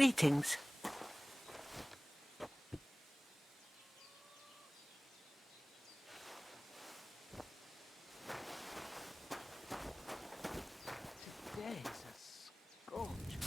Greetings. Today's a scorcher.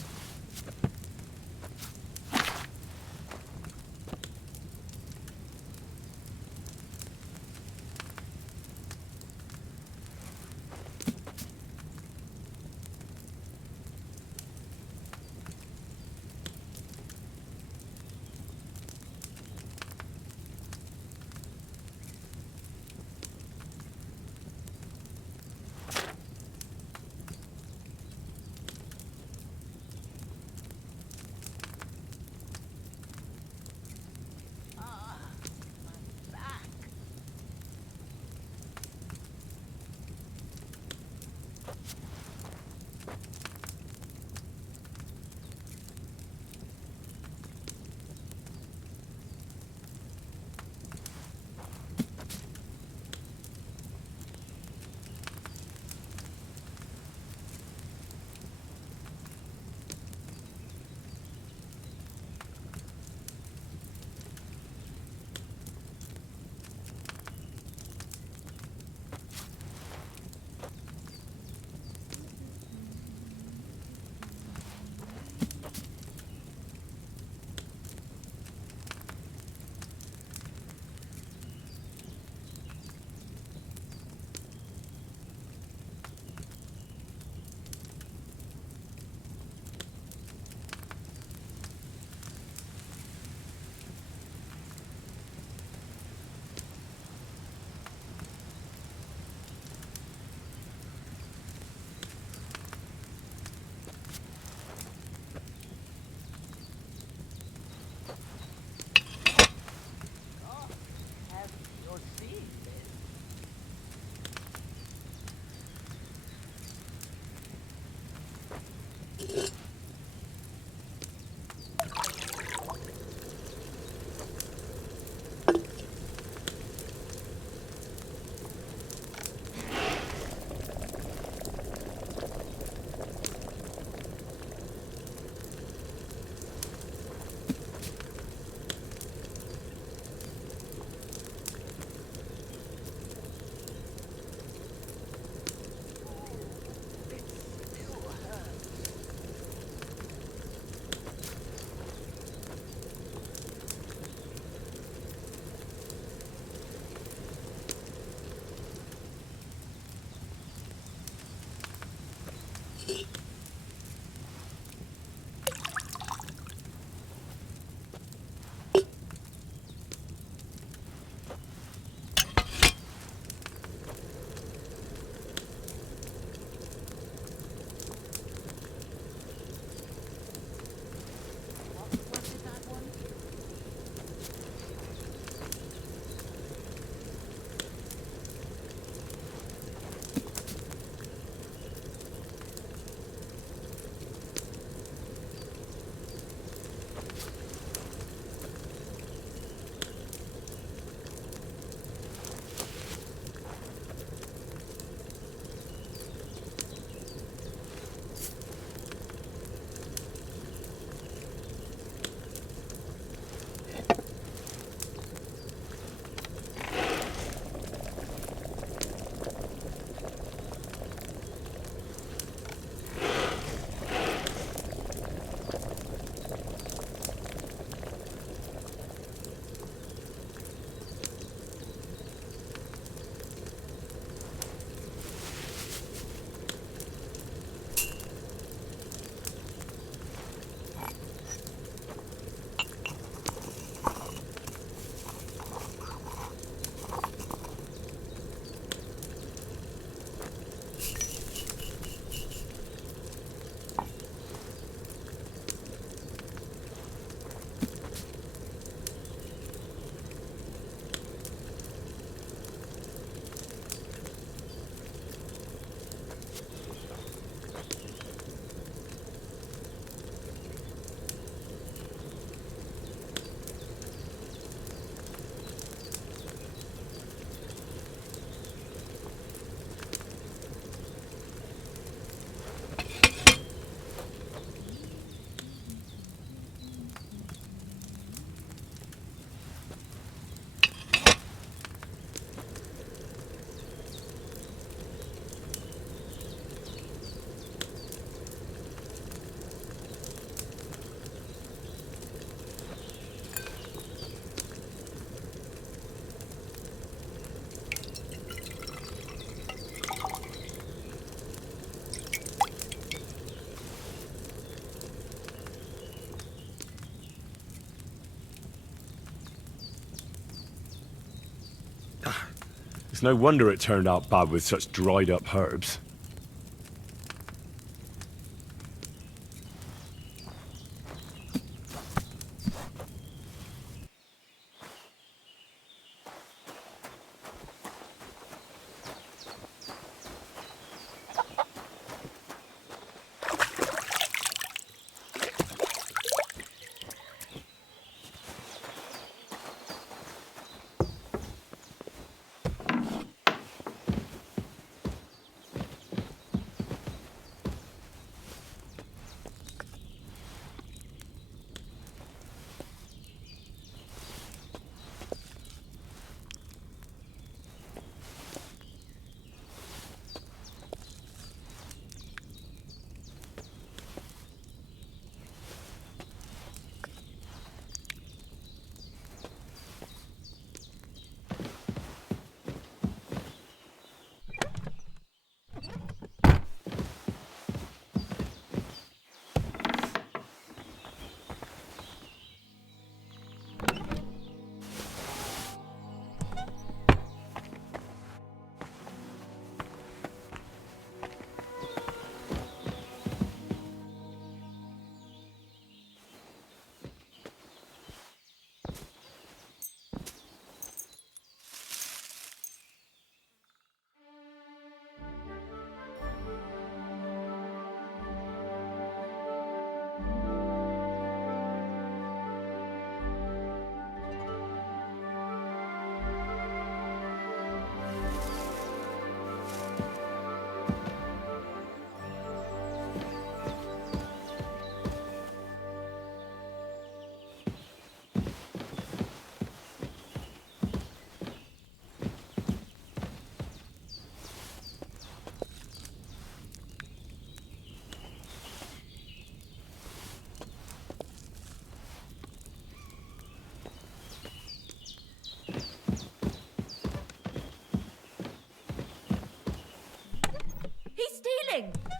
It's no wonder it turned out bad with such dried up herbs.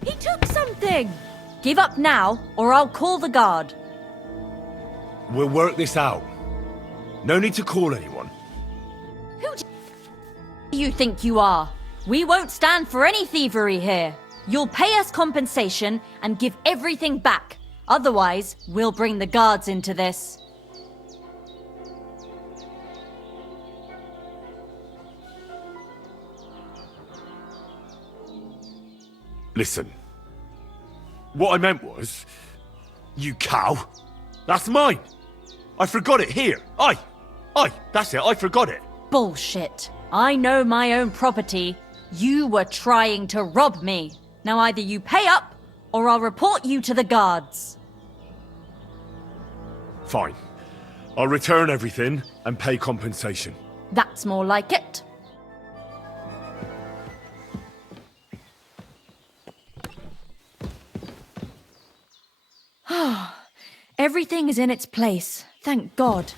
He took something! Give up now, or I'll call the guard. We'll work this out. No need to call anyone. Who do you think you are? We won't stand for any thievery here. You'll pay us compensation and give everything back. Otherwise, we'll bring the guards into this. Listen. What I meant was... You cow! That's mine! I forgot it here! Aye! That's it, I forgot it! Bullshit. I know my own property. You were trying to rob me. Now either you pay up, or I'll report you to the guards. Fine. I'll return everything and pay compensation. That's more like it. Everything is in its place, thank God.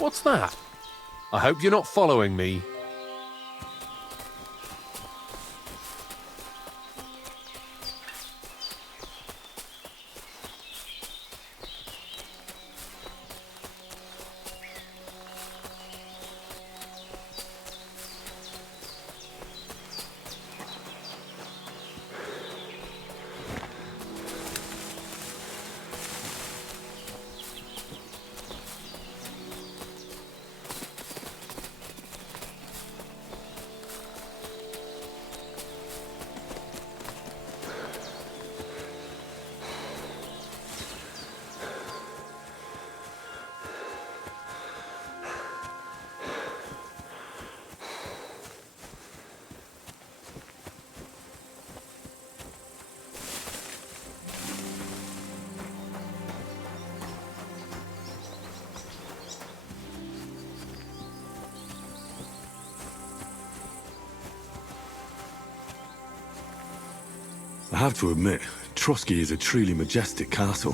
What's that? I hope you're not following me. I have to admit, Trotsky is a truly majestic castle.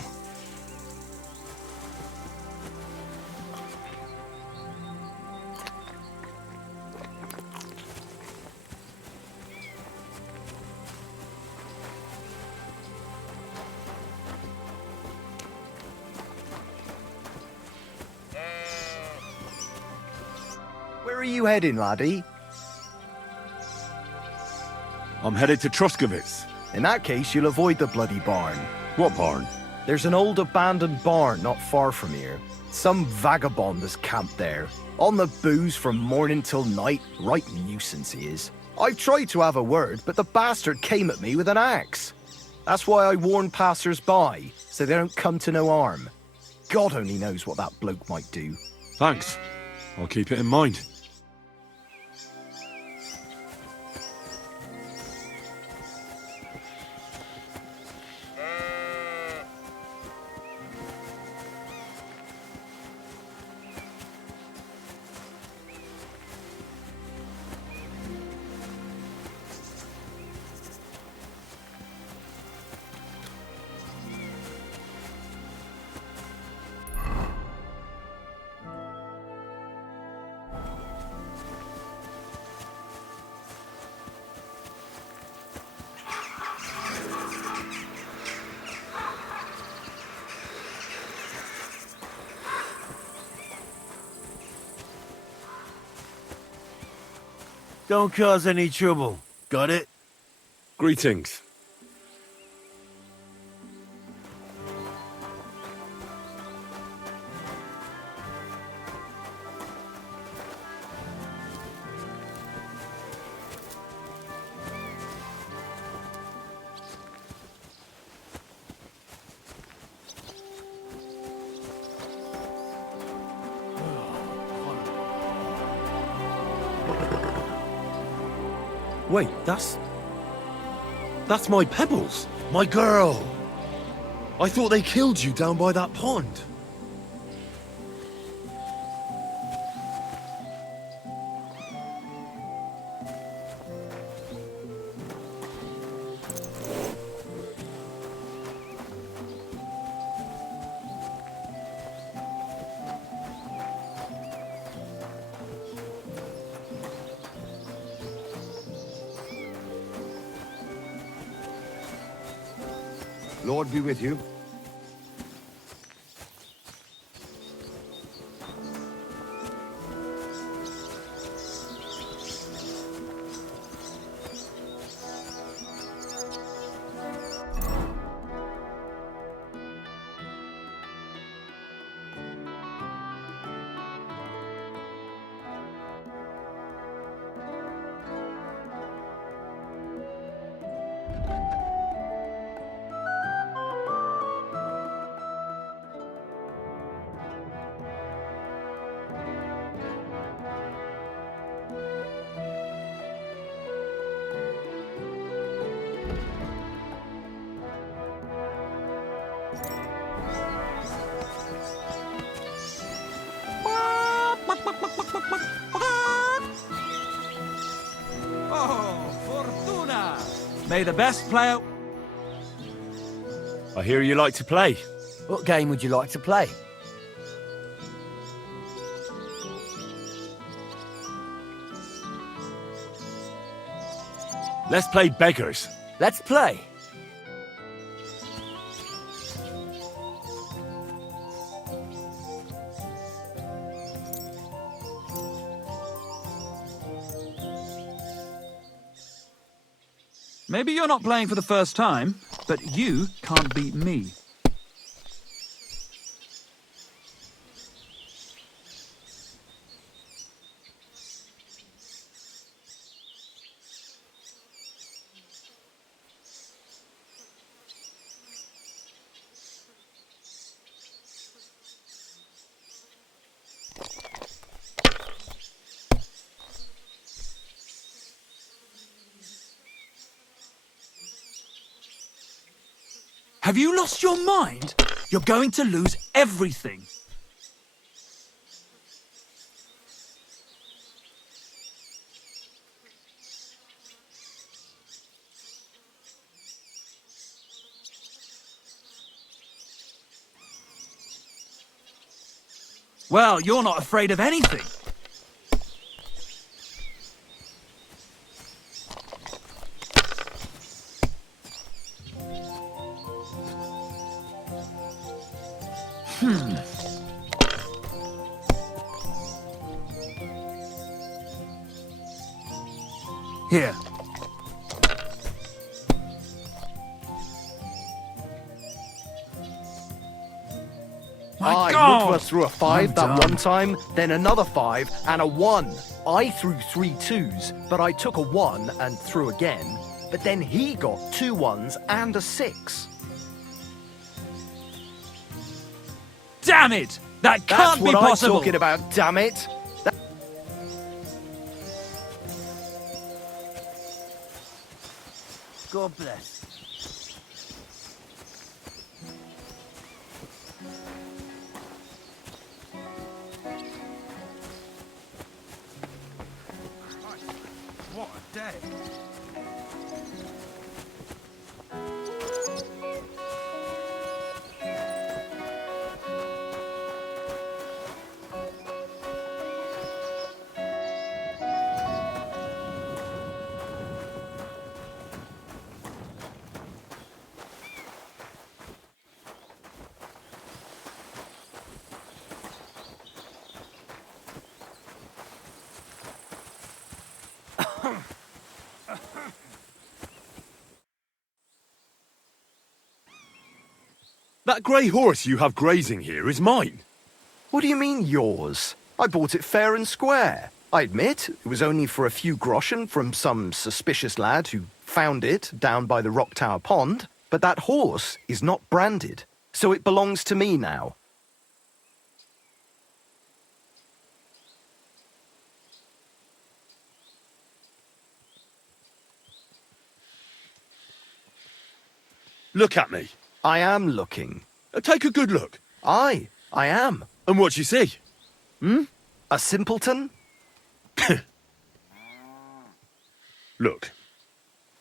Where are you heading, laddie? I'm headed to Troskovitz. In that case, you'll avoid the bloody barn. What barn? There's an old abandoned barn not far from here. Some vagabond has camped there. On the booze from morning till night. Right nuisance he is. I tried to have a word, but the bastard came at me with an axe. That's why I warn passers-by, so they don't come to no harm. God only knows what that bloke might do. Thanks. I'll keep it in mind. Don't cause any trouble. Got it? Greetings. Wait, that's my Pebbles, my girl. I thought they killed you down by that pond. Lord be with you. May the best player... I hear you like to play. What game would you like to play? Let's play beggars. Let's play. Maybe you're not playing for the first time, but you can't beat me. Have you lost your mind? You're going to lose everything. Well, you're not afraid of anything. Here. I God! Woodworth threw a 5 I'm that done. one time, then another 5, and a 1. I threw 3 2s, but I took a 1 and threw again. But then he got 2 1s and a 6. Damn it! That That's can't be what I'm possible! talking about, damn it! God bless. What a day. That grey horse you have grazing here is mine. What do you mean, yours? I bought it fair and square. I admit, it was only for a few groschen from some suspicious lad who found it down by the Rock Tower Pond, but that horse is not branded, so it belongs to me now. Look at me. I am looking. Take a good look. I am. And what you see? A simpleton? Look.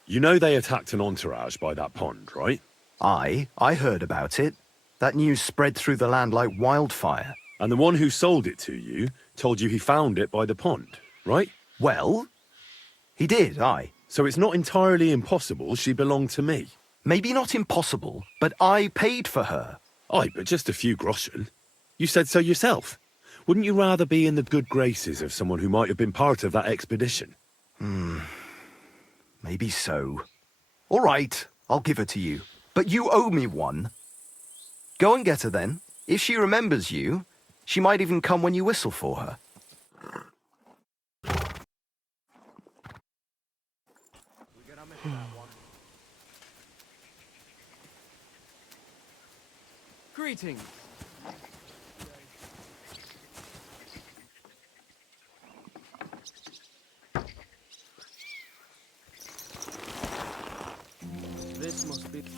You know they attacked an entourage by that pond, right? I heard about it. That news spread through the land like wildfire. And the one who sold it to you told you he found it by the pond, right? Well, he did, aye. So it's not entirely impossible she belonged to me. Maybe not impossible, but I paid for her. Aye, but just a few groschen. You said so yourself. Wouldn't you rather be in the good graces of someone who might have been part of that expedition? Maybe so. All right, I'll give her to you. But you owe me one. Go and get her then. If she remembers you, she might even come when you whistle for her. Greetings. This must be... the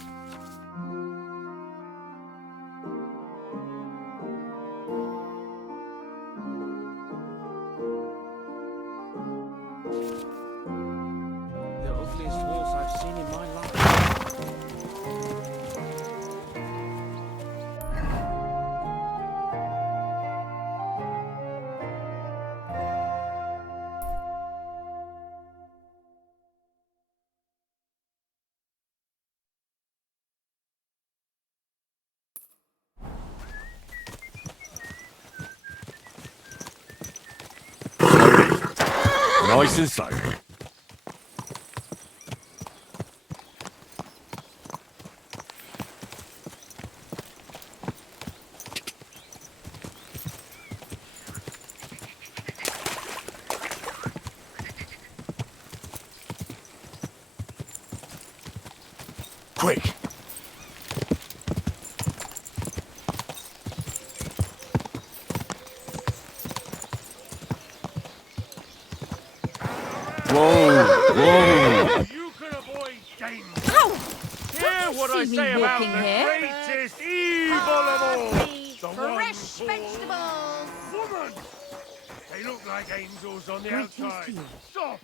ugliest horse I've seen in my life. Nice and slow. Quick! You can avoid danger. Hear what I see me say about walking the here? greatest evil of all. The one Fresh called vegetables. woman. They look like angels on the outside. Soft.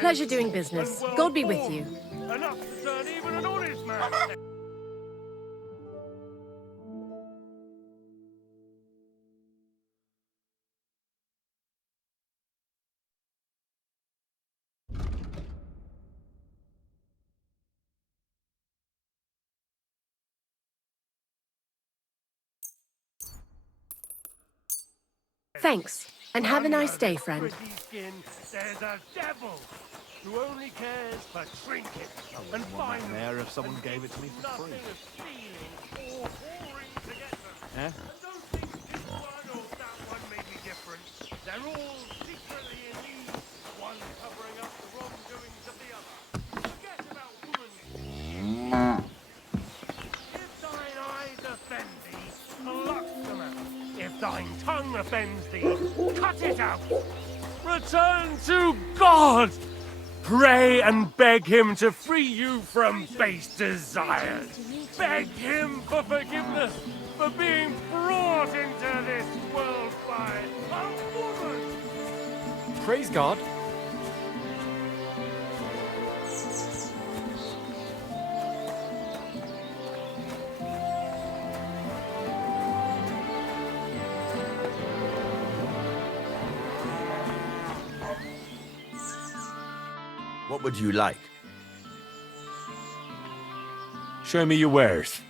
Pleasure doing business. God be with you. Enough to turn even an honest man. Thanks, and have a nice day, friend. Pretty skin, there's a devil who only cares for trinkets and fine. Mayor, if someone gave it to me for free. Nothing of stealing or whoring to get them. Eh? And don't think this one or that one may be different. They're all secretly in league, one covering up the wrongdoings of the other. Forget about womanly. If thine eyes offend thee, pluck them out. If thine tongue offends thee, cut it out. Return to God. Pray and beg him to free you from base desires. Beg him for forgiveness for being brought into this world by a woman. Praise God. What would you like? Show me your wares.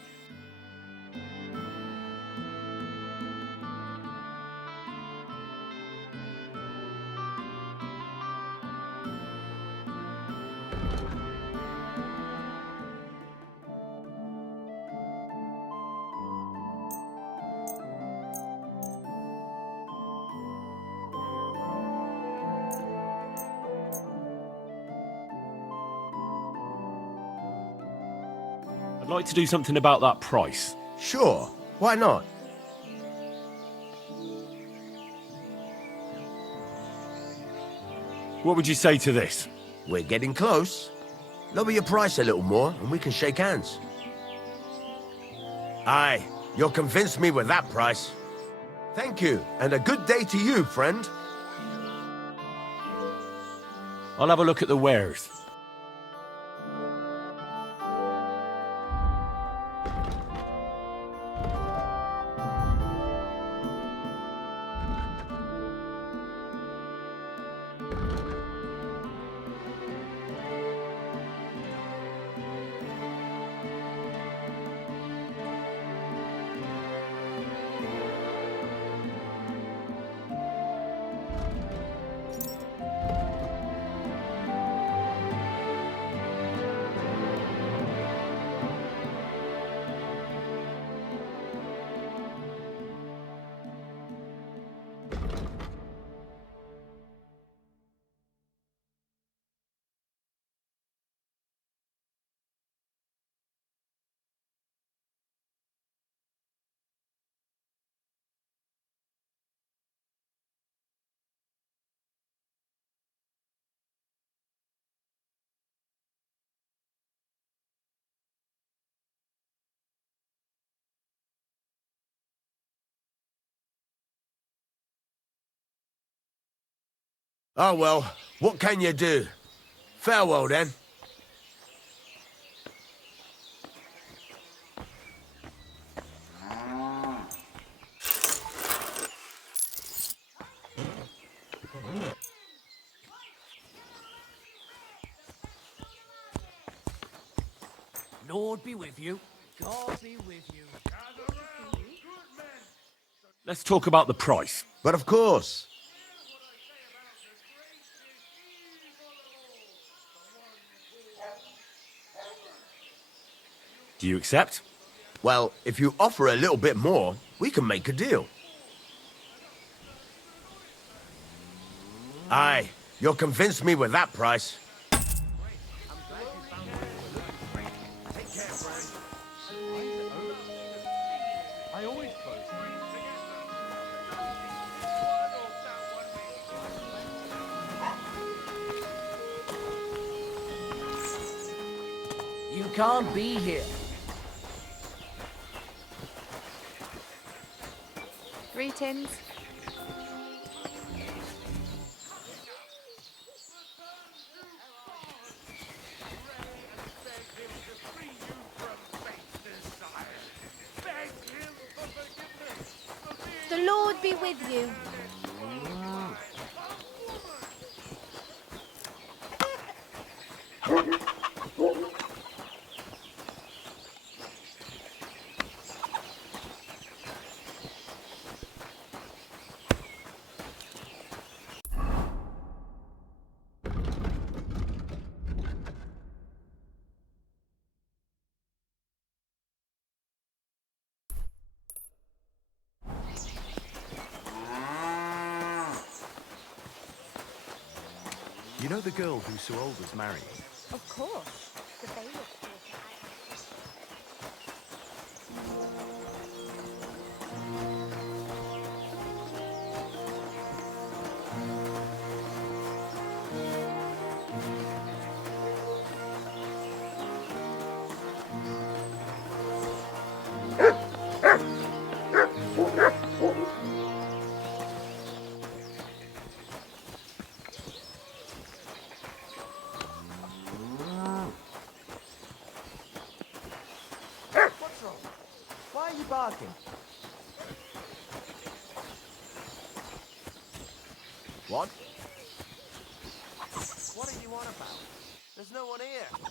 I'd like to do something about that price. Sure, why not? What would you say to this? We're getting close. Lower your price a little more and we can shake hands. Aye, you'll convince me with that price. Thank you, and a good day to you, friend. I'll have a look at the wares. Oh well, what can you do? Farewell then. Lord be with you. God be with you. Let's talk about the price. But of course. Do you accept? Well, if you offer a little bit more, we can make a deal. Aye, you'll convince me with that price. I always close. You can't be here. Greetings. The Lord be with you. You know the girl who Sir Older's marrying? Of course. The bailiff. Why are you barking? What? What are you on about? There's no one here.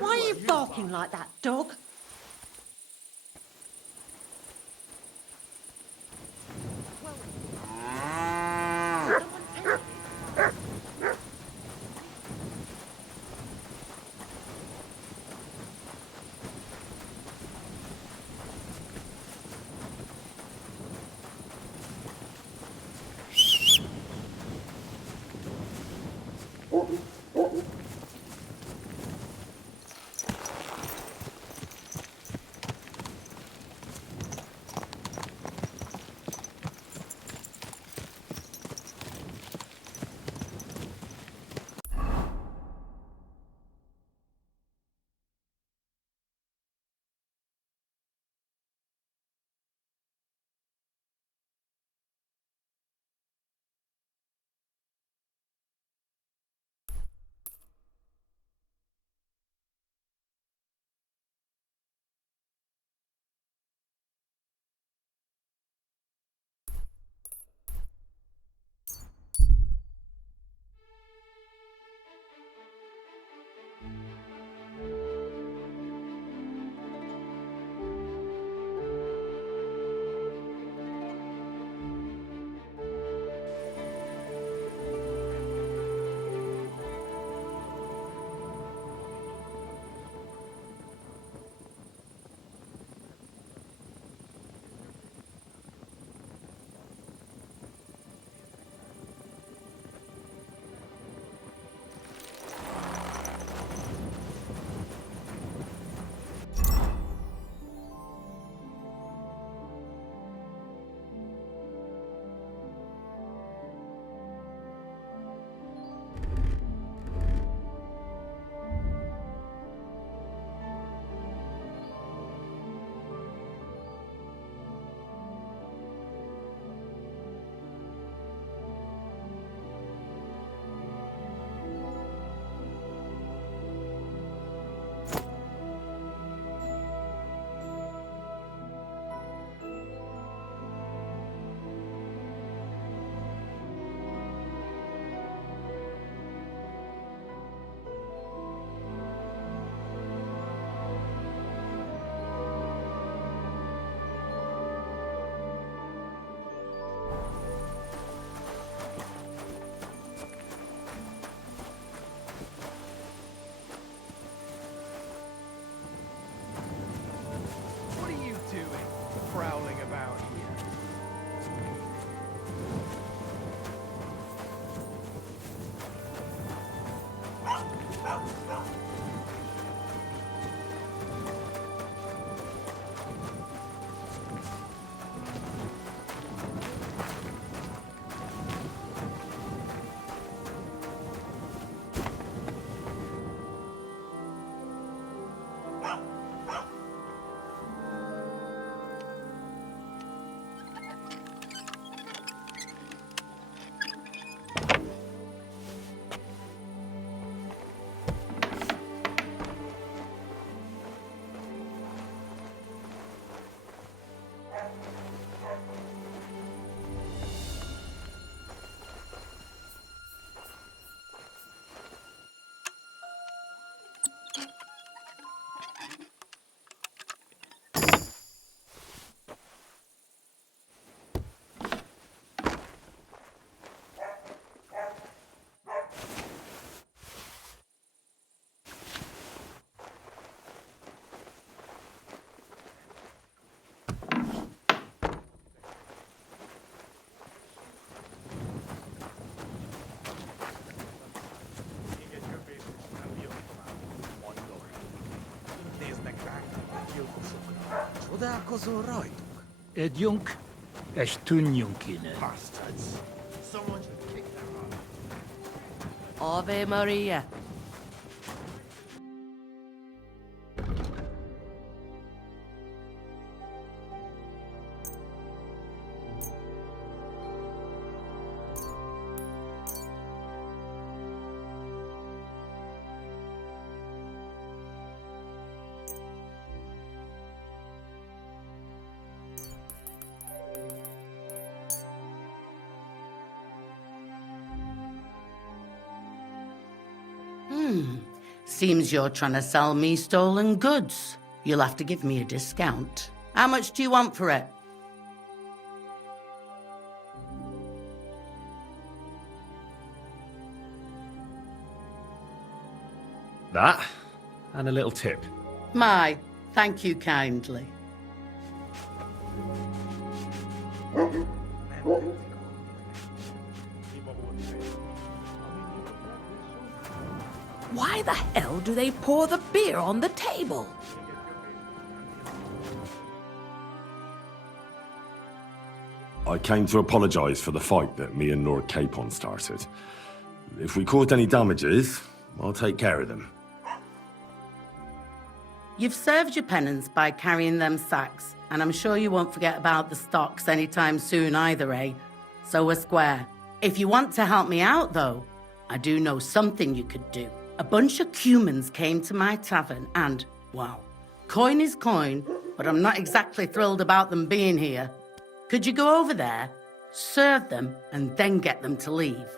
Why are you barking like that, dog? Edjunk, estunjunkine. Someone should kick that up. Ave Maria. Seems you're trying to sell me stolen goods. You'll have to give me a discount. How much do you want for it? That, and a little tip. My, thank you kindly. Why the hell do they pour the beer on the table? I came to apologise for the fight that me and Lord Capon started. If we caused any damages, I'll take care of them. You've served your penance by carrying them sacks, and I'm sure you won't forget about the stocks anytime soon either, eh? So we're square. If you want to help me out, though, I do know something you could do. A bunch of cumans came to my tavern and, well, coin is coin, but I'm not exactly thrilled about them being here. Could you go over there, serve them, and then get them to leave?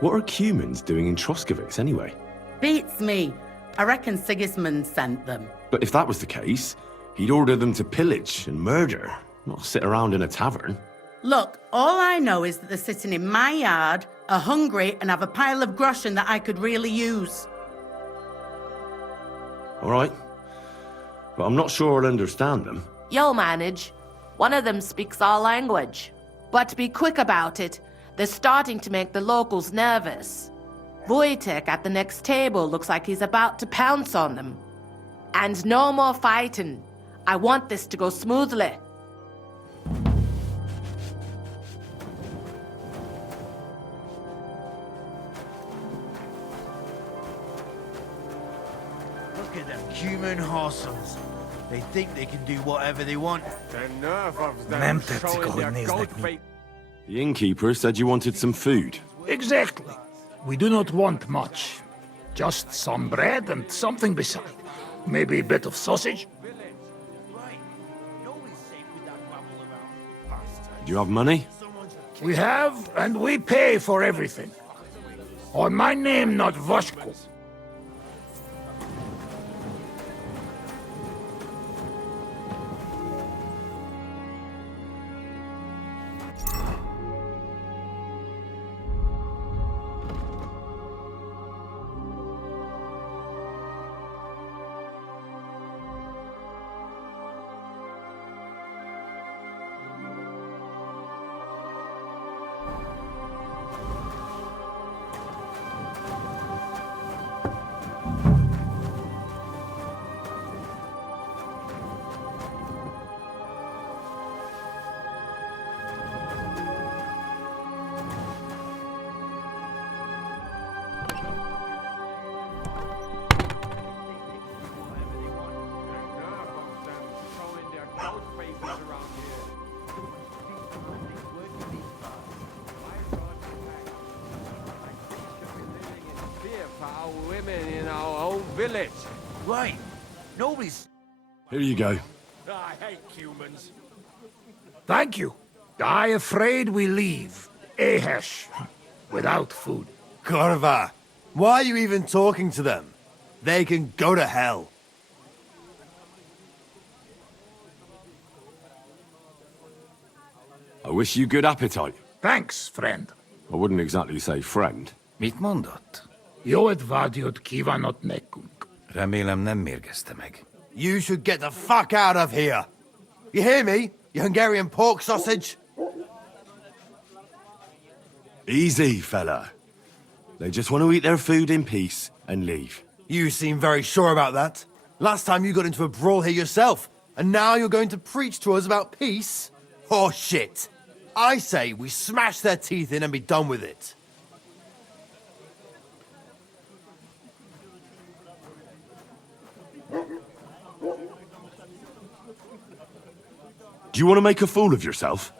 What are cumans doing in Troskovic anyway? Beats me. I reckon Sigismund sent them. But if that was the case, he'd order them to pillage and murder, not sit around in a tavern. Look, all I know is that they're sitting in my yard, are hungry, and have a pile of groschen that I could really use. All right. But I'm not sure I'll understand them. You'll manage. One of them speaks our language. But be quick about it. They're starting to make the locals nervous. Wojtek at the next table looks like he's about to pounce on them. And no more fighting. I want this to go smoothly. Look at them human horsums. They think they can do whatever they want. The nerve of them showing their gold face. The innkeeper said you wanted some food. Exactly. We do not want much. Just some bread and something beside. Maybe a bit of sausage. Do you have money? We have, and we pay for everything. Or my name not Vashko. our women in our own village. Right. Nobody's... Here you go. I hate humans. Thank you. I afraid we leave. Ahesh. Without food. Corva, why are you even talking to them? They can go to hell. I wish you good appetite. Thanks, friend. I wouldn't exactly say friend. Mit mondott? Jót vágyott kívánott nekünk. Remélem nem mérgezte meg. You should get the fuck out of here. You hear me, you Hungarian pork sausage? Easy, fella. They just want to eat their food in peace and leave. You seem very sure about that. Last time you got into a brawl here yourself, and now you're going to preach to us about peace? Oh shit. I say we smash their teeth in and be done with it. Do you want to make a fool of yourself?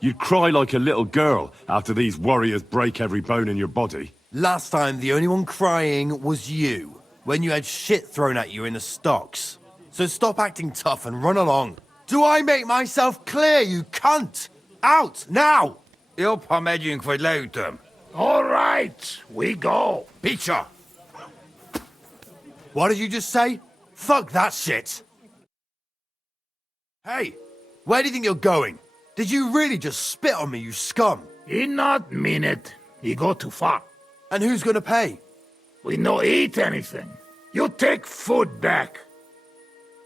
You'd cry like a little girl after these warriors break every bone in your body. Last time, the only one crying was you, when you had shit thrown at you in the stocks. So stop acting tough and run along. Do I make myself clear, you cunt? Out, now! Jobb, ha megyünk, vagy leütöm. All right, we go. Picture! What did you just say? Fuck that shit! Hey, where do you think you're going? Did you really just spit on me, you scum? He not mean it. He go too far. And who's gonna pay? We no eat anything. You take food back.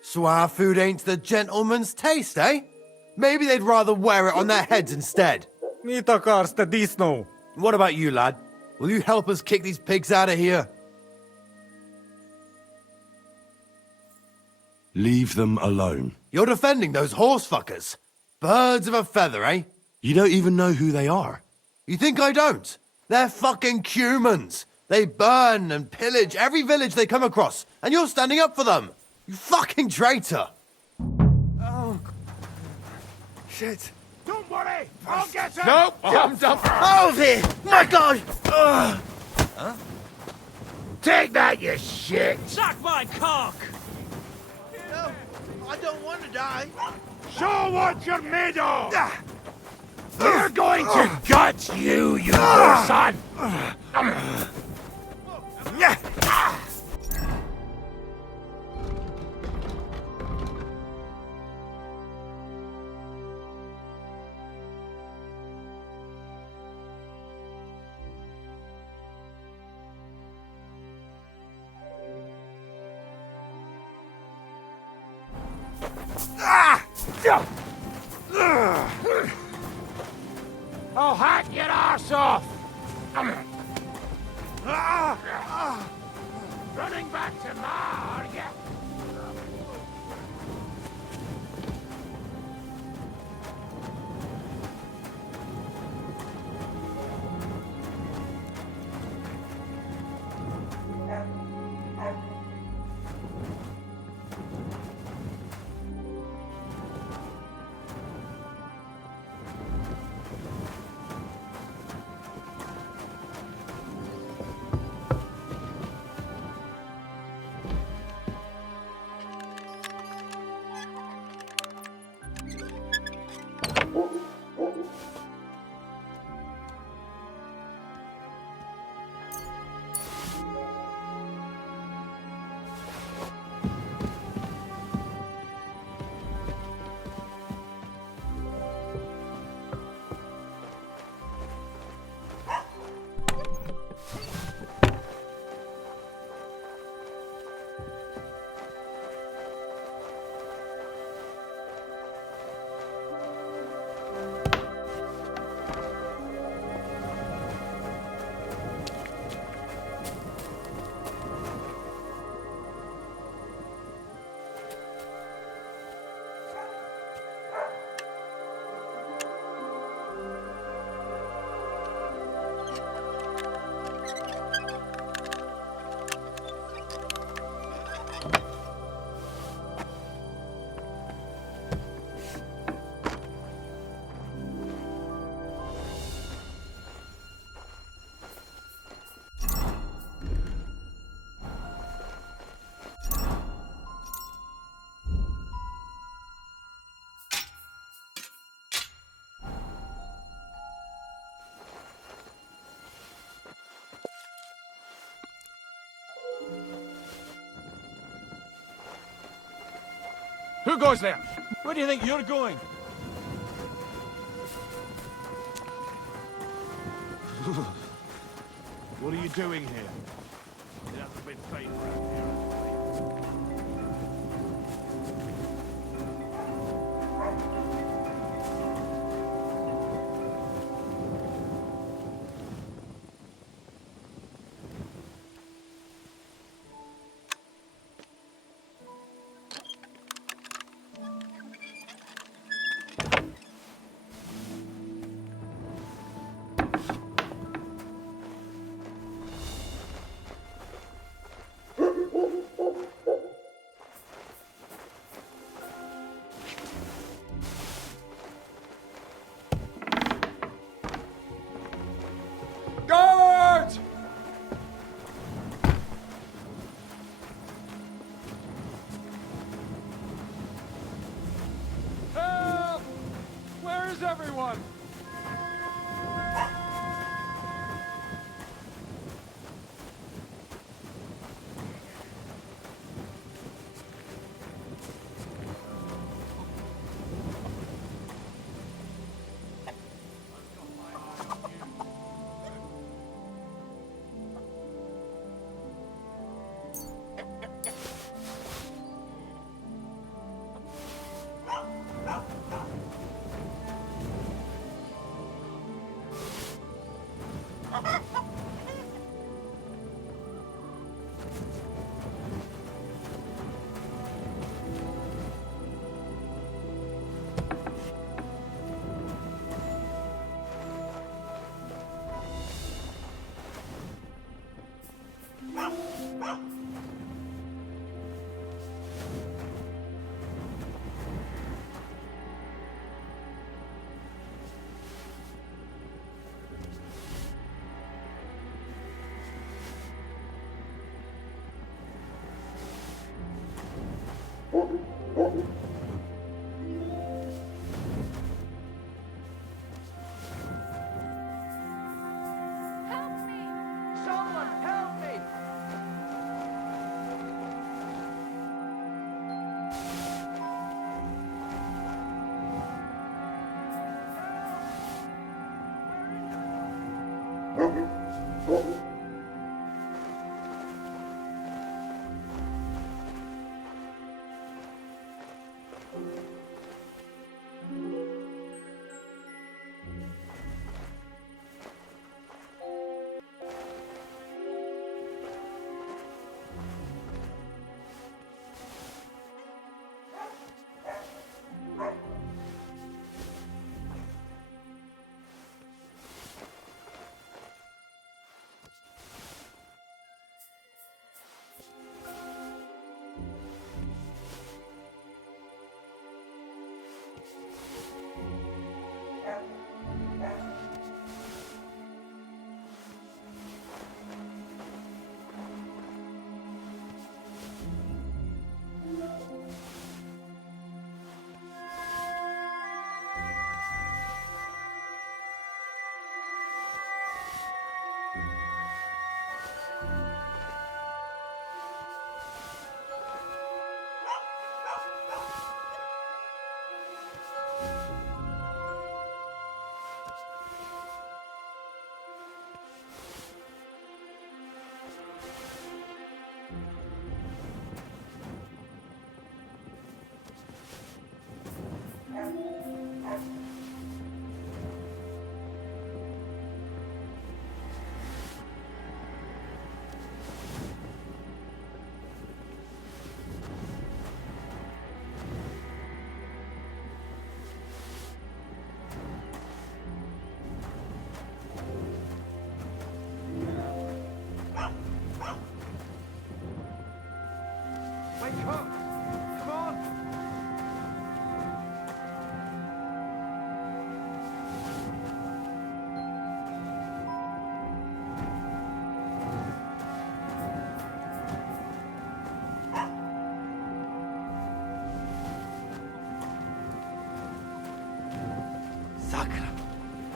So our food ain't the gentleman's taste, eh? Maybe they'd rather wear it on their heads instead. Mit akarsz, te disznó? What about you, lad? Will you help us kick these pigs out of here? Leave them alone. You're defending those horse fuckers. Birds of a feather, eh? You don't even know who they are. You think I don't? They're fucking humans. They burn and pillage every village they come across, and you're standing up for them. You fucking traitor. Oh. Shit. Don't worry, I'll get him. Nope, I'm done. Oh, here! My God! Huh? Take that, you shit. Suck my cock. No, I don't want to die. Show what you're made of. We're going to gut you, you son. I'll hack your ass off! Running back to Ma, are ya? Who goes there? Where do you think you're going? What are you doing here? It hasn't been safe around here. Guards! Help! Where is everyone?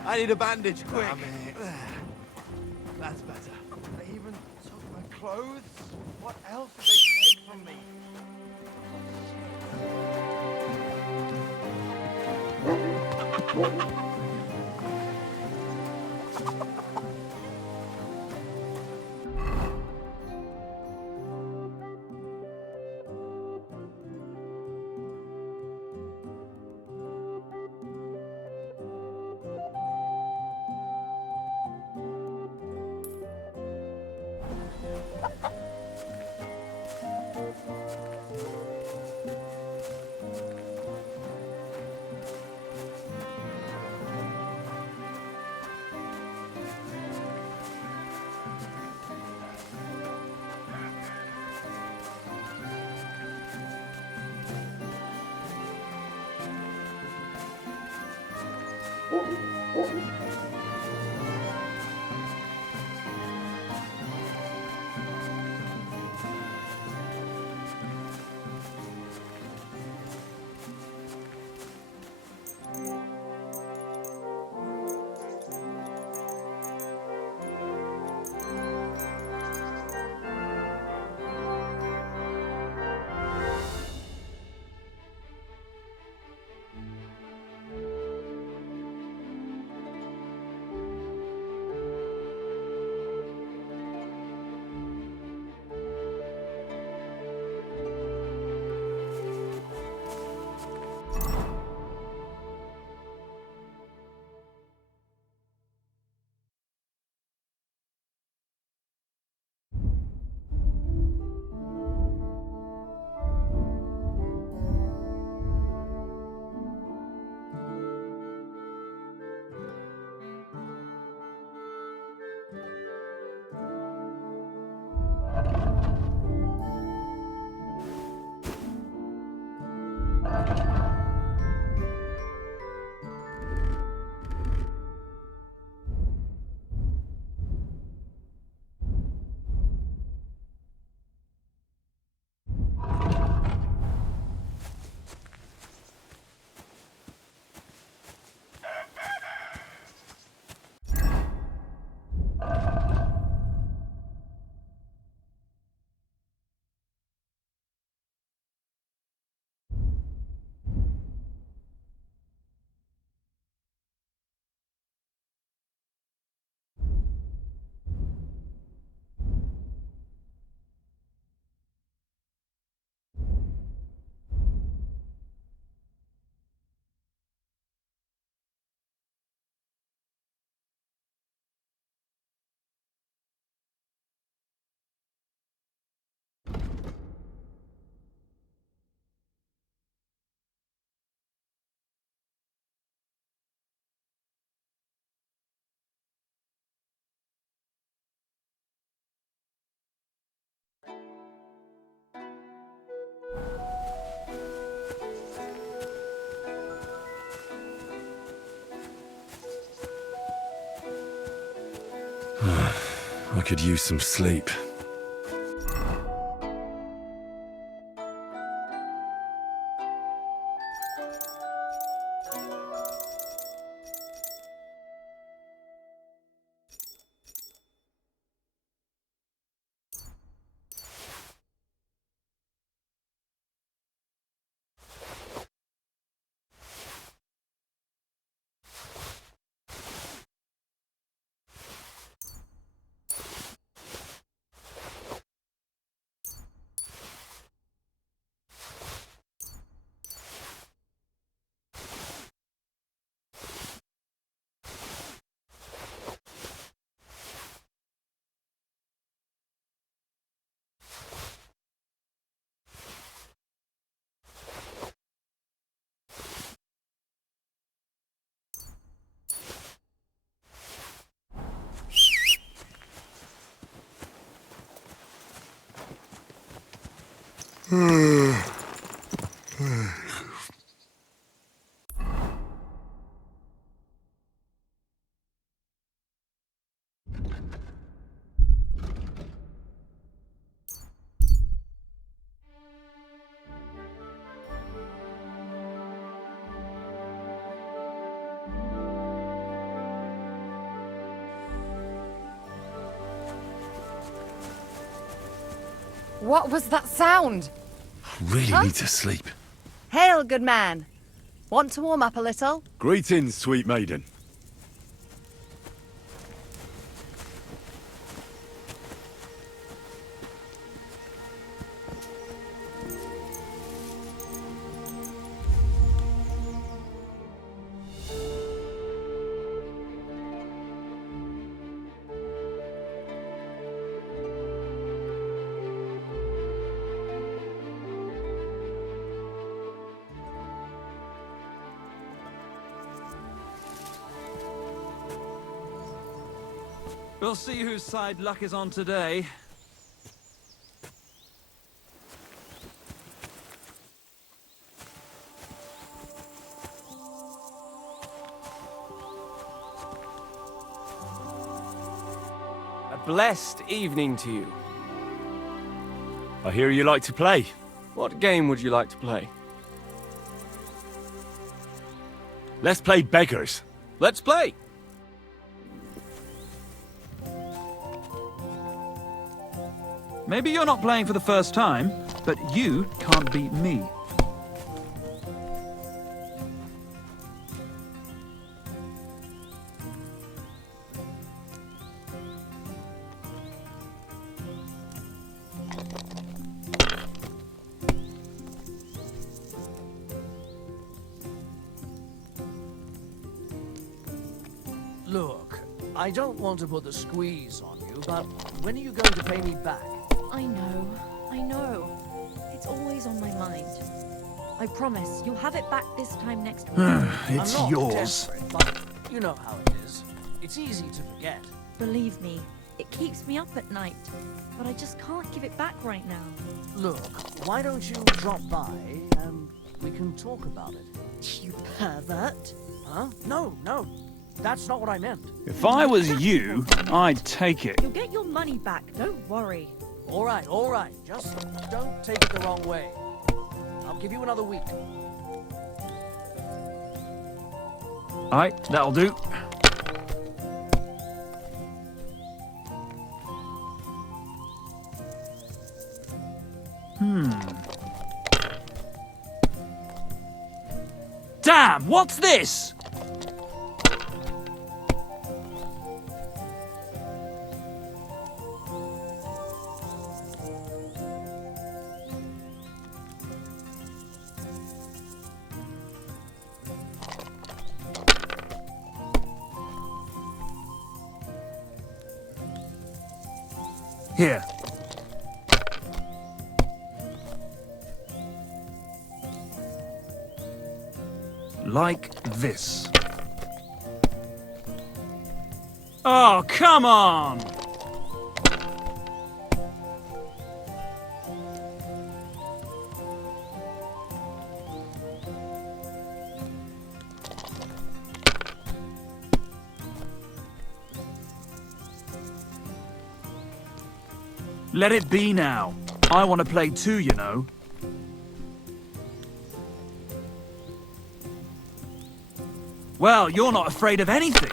I need a bandage, quick. That's better. They even took my clothes. What else did they take from me? I could use some sleep. What was that sound? Really need to sleep. Hail, good man. Want to warm up a little? Greetings, sweet maiden. We'll see whose side luck is on today. A blessed evening to you. I hear you like to play. What game would you like to play? Let's play beggars. Let's play! Maybe you're not playing for the first time, but you can't beat me. Look, I don't want to put the squeeze on you, but when are you going to pay me back? I know. It's always on my mind. I promise, you'll have it back this time next week. It's I'm not yours. Desperate, but you know how it is. It's easy to forget. Believe me, it keeps me up at night. But I just can't give it back right now. Look, why don't you drop by and we can talk about it? You pervert. Huh? No. That's not what I meant. If I was you, I'd take it. You'll get your money back, don't worry. All right. Just don't take it the wrong way. I'll give you another week. Alright, that'll do. Damn, what's this? Here. Like this. Oh, come on! Let it be now. I want to play too, you know. Well, you're not afraid of anything.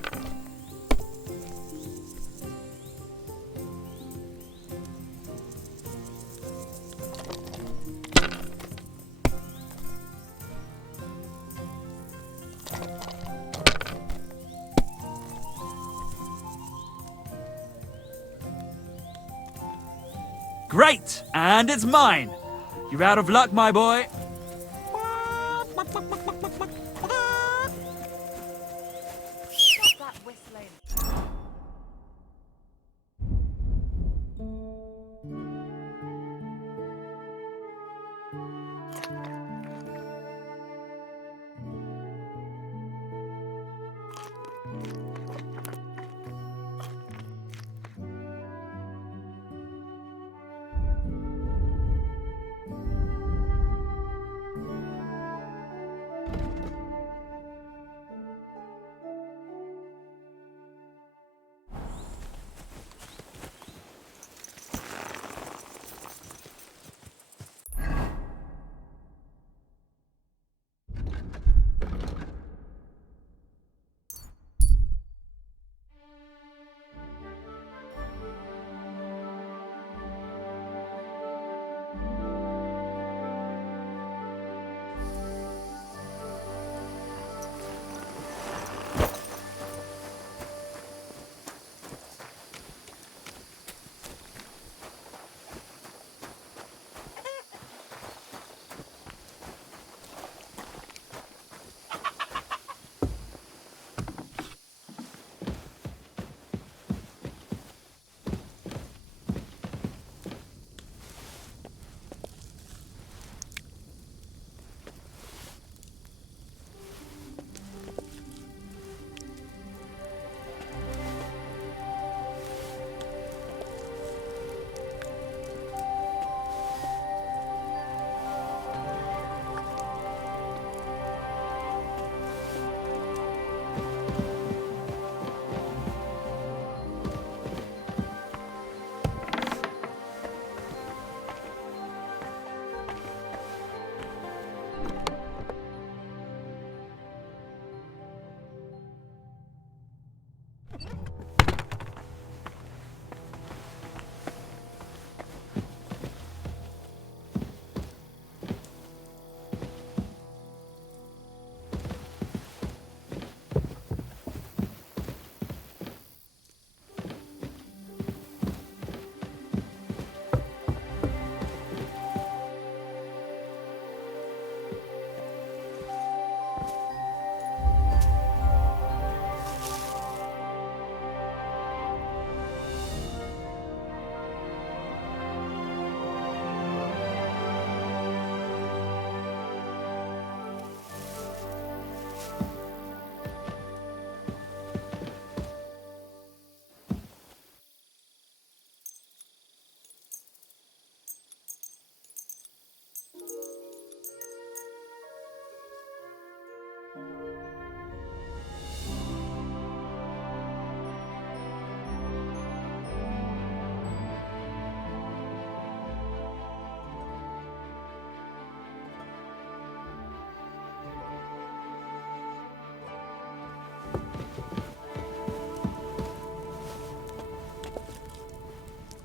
Great! And it's mine! You're out of luck, my boy. Stop that whistling.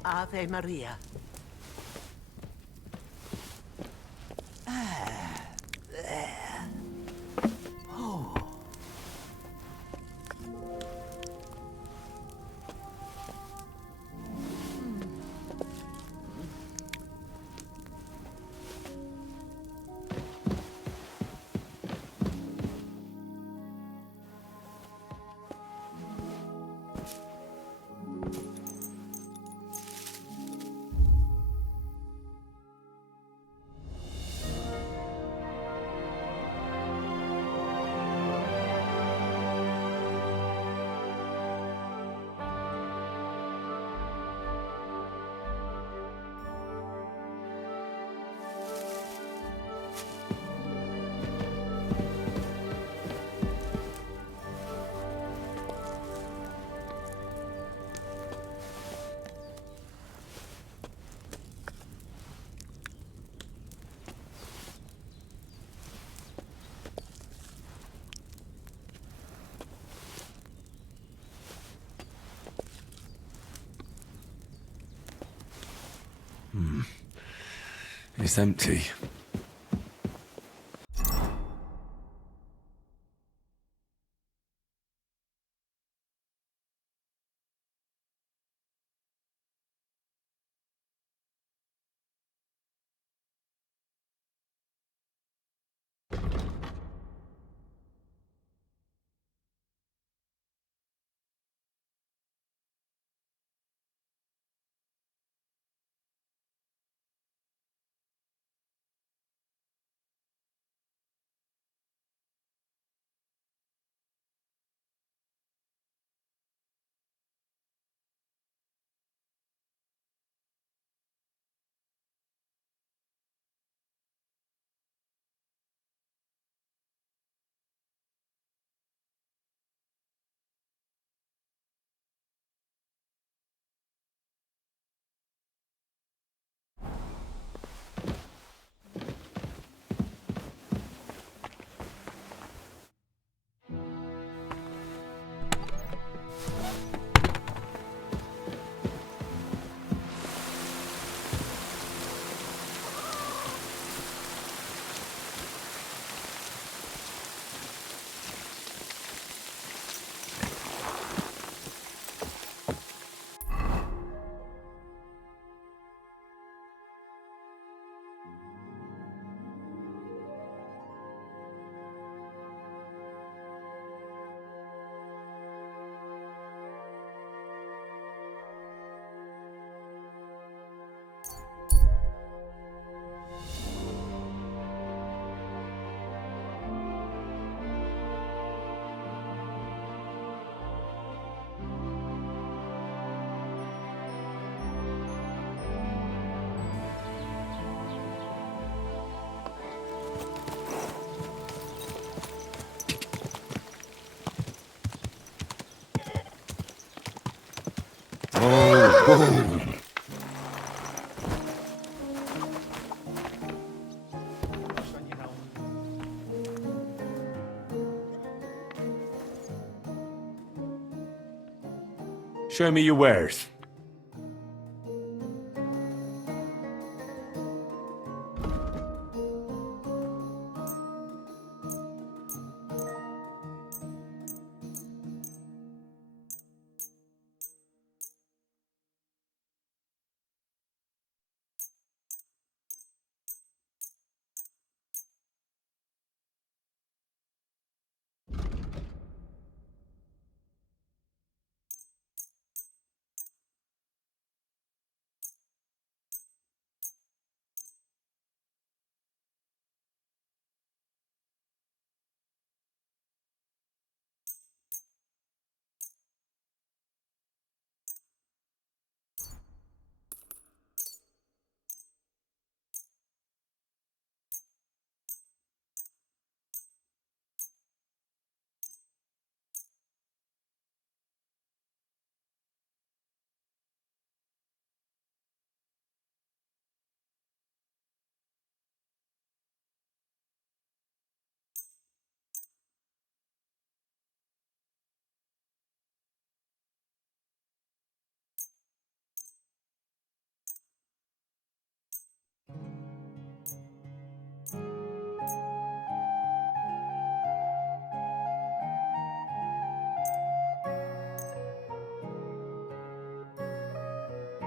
Ave Maria. There. Oh. It's empty. Show me your wares.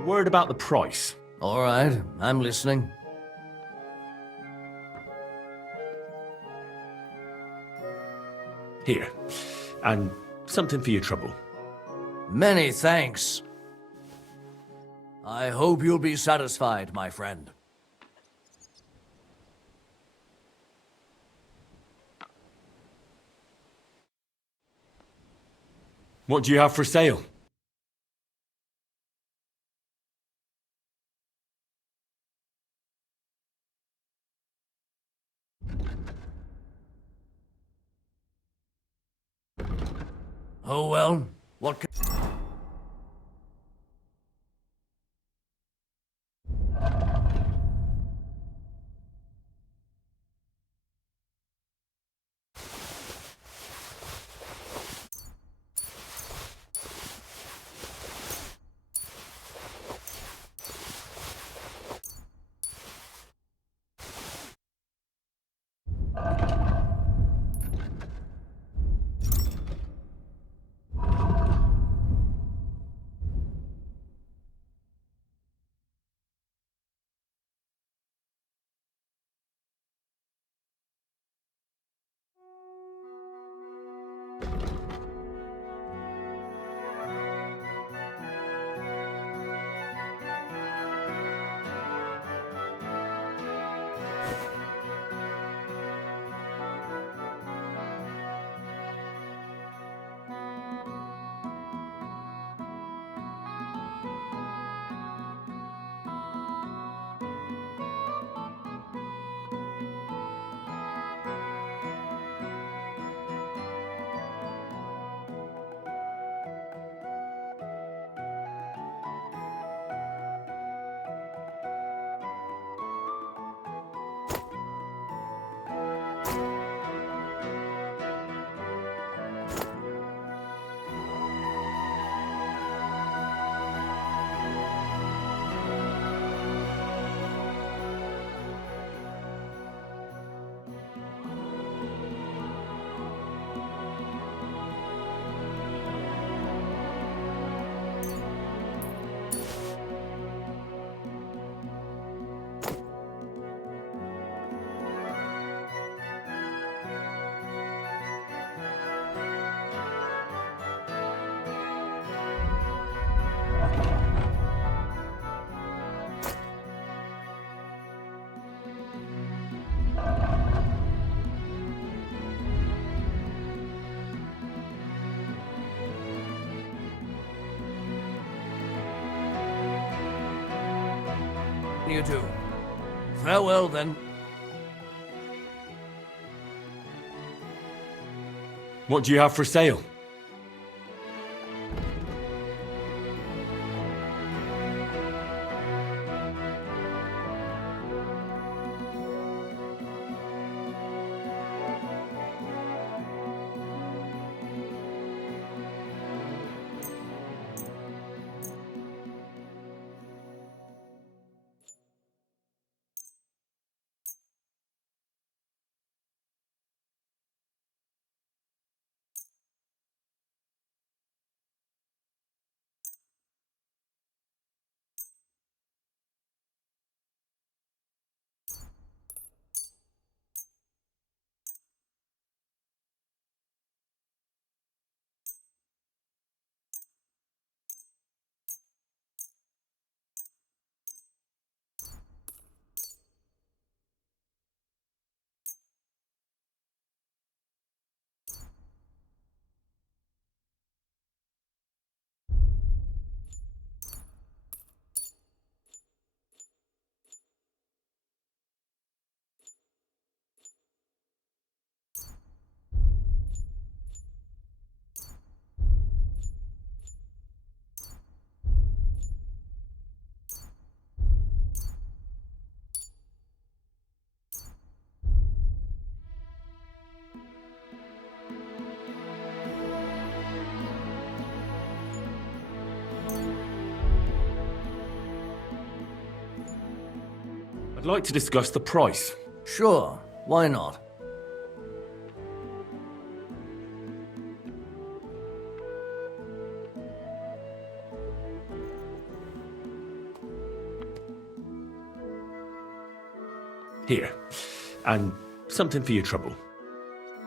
Word about the price. All right, I'm listening. Here. And something for your trouble. Many thanks. I hope you'll be satisfied, my friend. What do you have for sale? Oh well, what can... You do. Farewell, then. What do you have for sale? I'd like to discuss the price. Sure, why not? Here. And something for your trouble.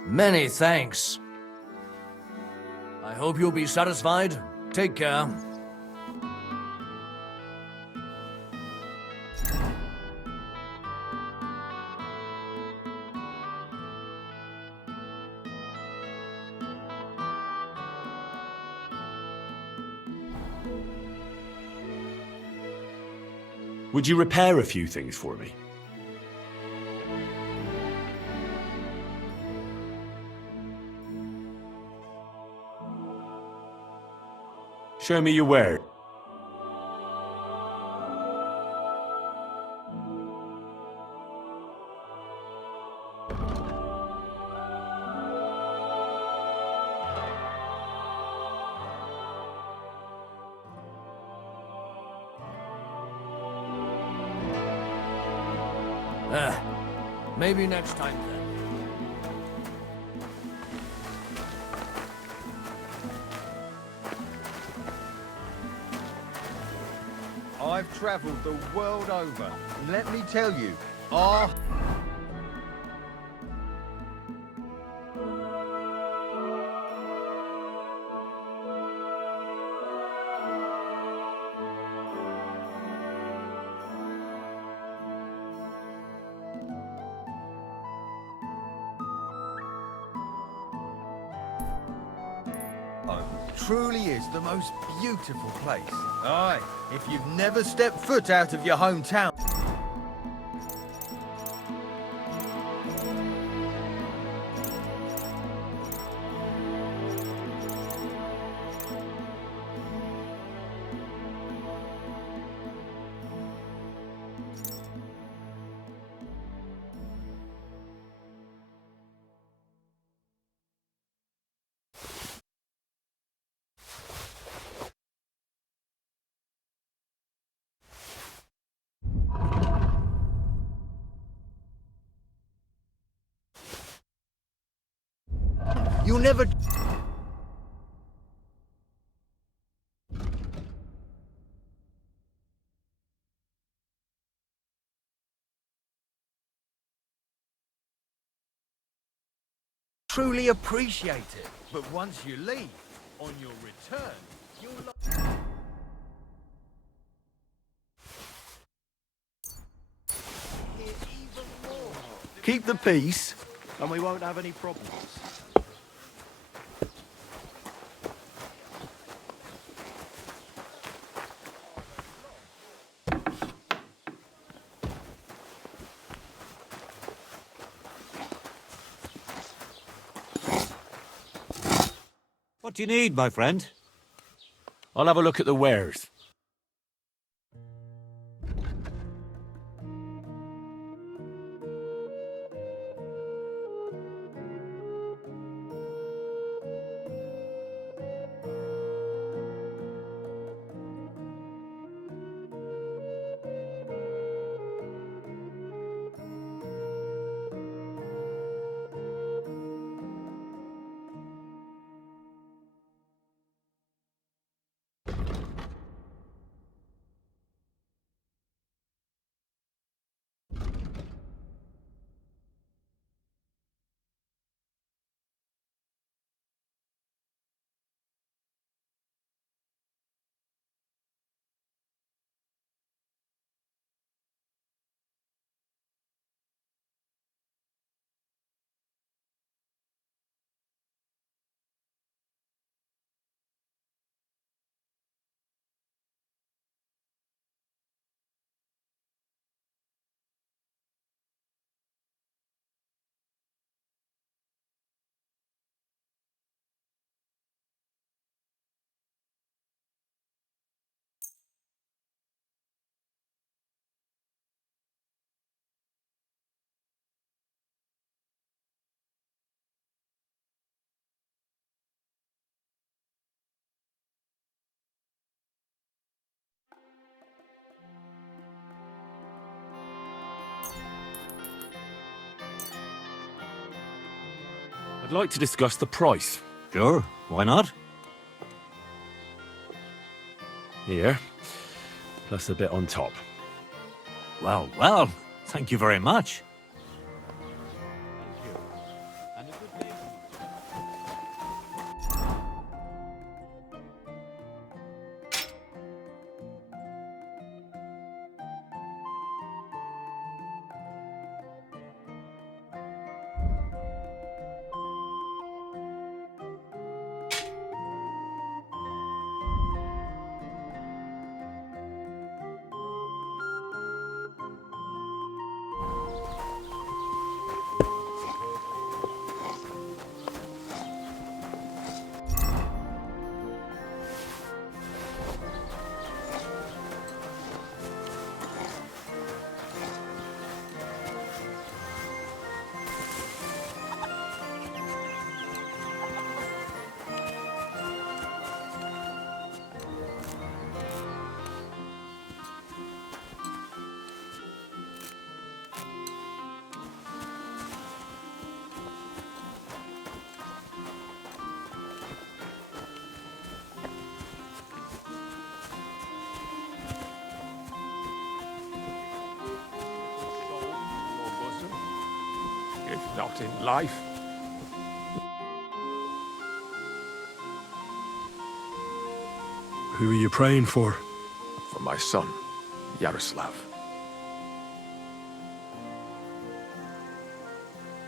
Many thanks. I hope you'll be satisfied. Take care. Would you repair a few things for me? Show me your ware. Maybe next time then. I've travelled the world over. Let me tell you, our... Truly is the most beautiful place. Aye, if you've never stepped foot out of your hometown. You'll never... truly appreciate it. But once you leave, on your return, you'll... Keep the peace, and we won't have any problems. What do you need, my friend? I'll have a look at the wares. I'd like to discuss the price. Sure, why not? Here, plus a bit on top. Well, well, thank you very much. Not in life. Who are you praying for? For my son, Yaroslav.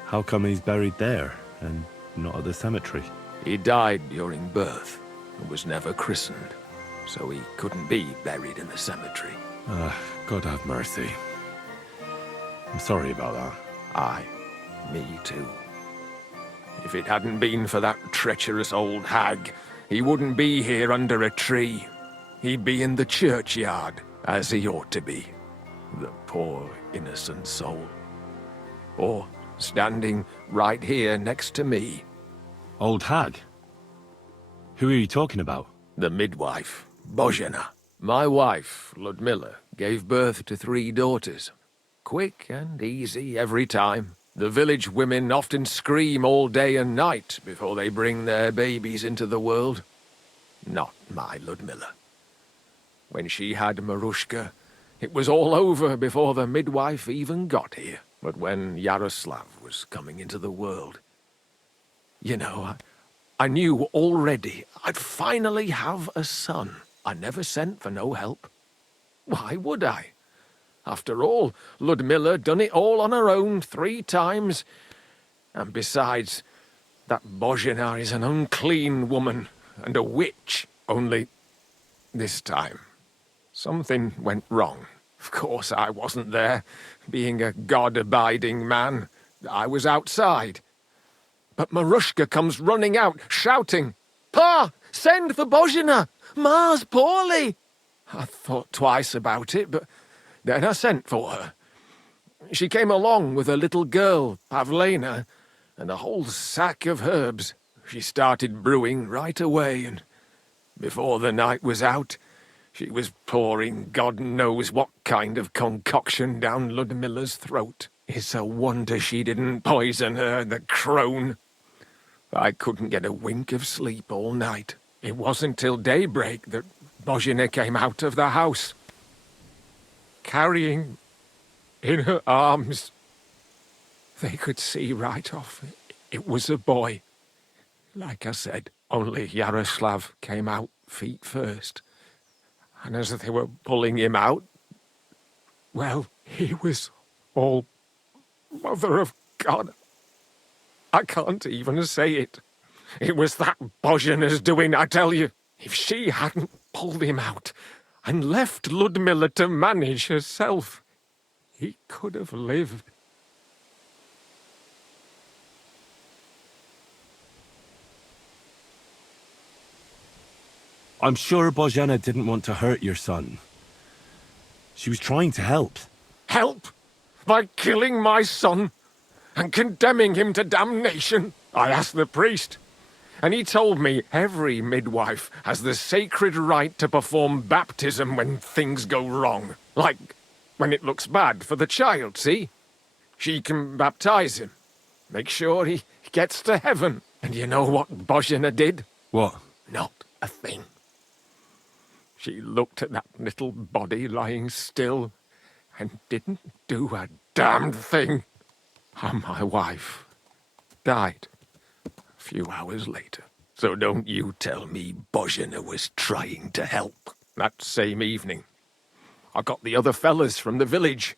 How come he's buried there and not at the cemetery? He died during birth and was never christened, so he couldn't be buried in the cemetery. God have mercy. I'm sorry about that. Aye, me too. If it hadn't been for that treacherous old hag, he wouldn't be here under a tree. He'd be in the churchyard, as he ought to be. The poor, innocent soul. Or standing right here next to me. Old hag? Who are you talking about? The midwife, Bozhena. My wife, Ludmilla, gave birth to 3 daughters. Quick and easy every time. The village women often scream all day and night before they bring their babies into the world. Not my Ludmilla. When she had Marushka, it was all over before the midwife even got here. But when Yaroslav was coming into the world, you know, I knew already I'd finally have a son. I never sent for no help. Why would I? After all, Ludmilla done it all on her own 3 times. And besides, that Bozhena is an unclean woman and a witch. Only this time, something went wrong. Of course, I wasn't there. Being a God-abiding man, I was outside. But Marushka comes running out, shouting, "Pa, send for Bozhena! Ma's poorly!" I thought twice about it, but then I sent for her. She came along with a little girl, Pavlena, and a whole sack of herbs. She started brewing right away, and before the night was out, she was pouring God knows what kind of concoction down Ludmilla's throat. It's a wonder she didn't poison her, the crone. I couldn't get a wink of sleep all night. It wasn't till daybreak that Bozhena came out of the house, carrying in her arms. They could see right off it was a boy. Like I said, only Yaroslav came out feet first. And as they were pulling him out, well, he was all Mother of God. I can't even say it. It was that Bozhena's doing, I tell you. If she hadn't pulled him out and left Ludmilla to manage herself, he could have lived. I'm sure Bozhena didn't want to hurt your son. She was trying to help. Help? By killing my son and condemning him to damnation? I asked the priest, and he told me every midwife has the sacred right to perform baptism when things go wrong. Like when it looks bad for the child, see? She can baptize him, make sure he gets to heaven. And you know what Bozhena did? What? Not a thing. She looked at that little body lying still and didn't do a damned thing. And my wife died a few hours later. So don't you tell me Bozhena was trying to help. That same evening, I got the other fellas from the village,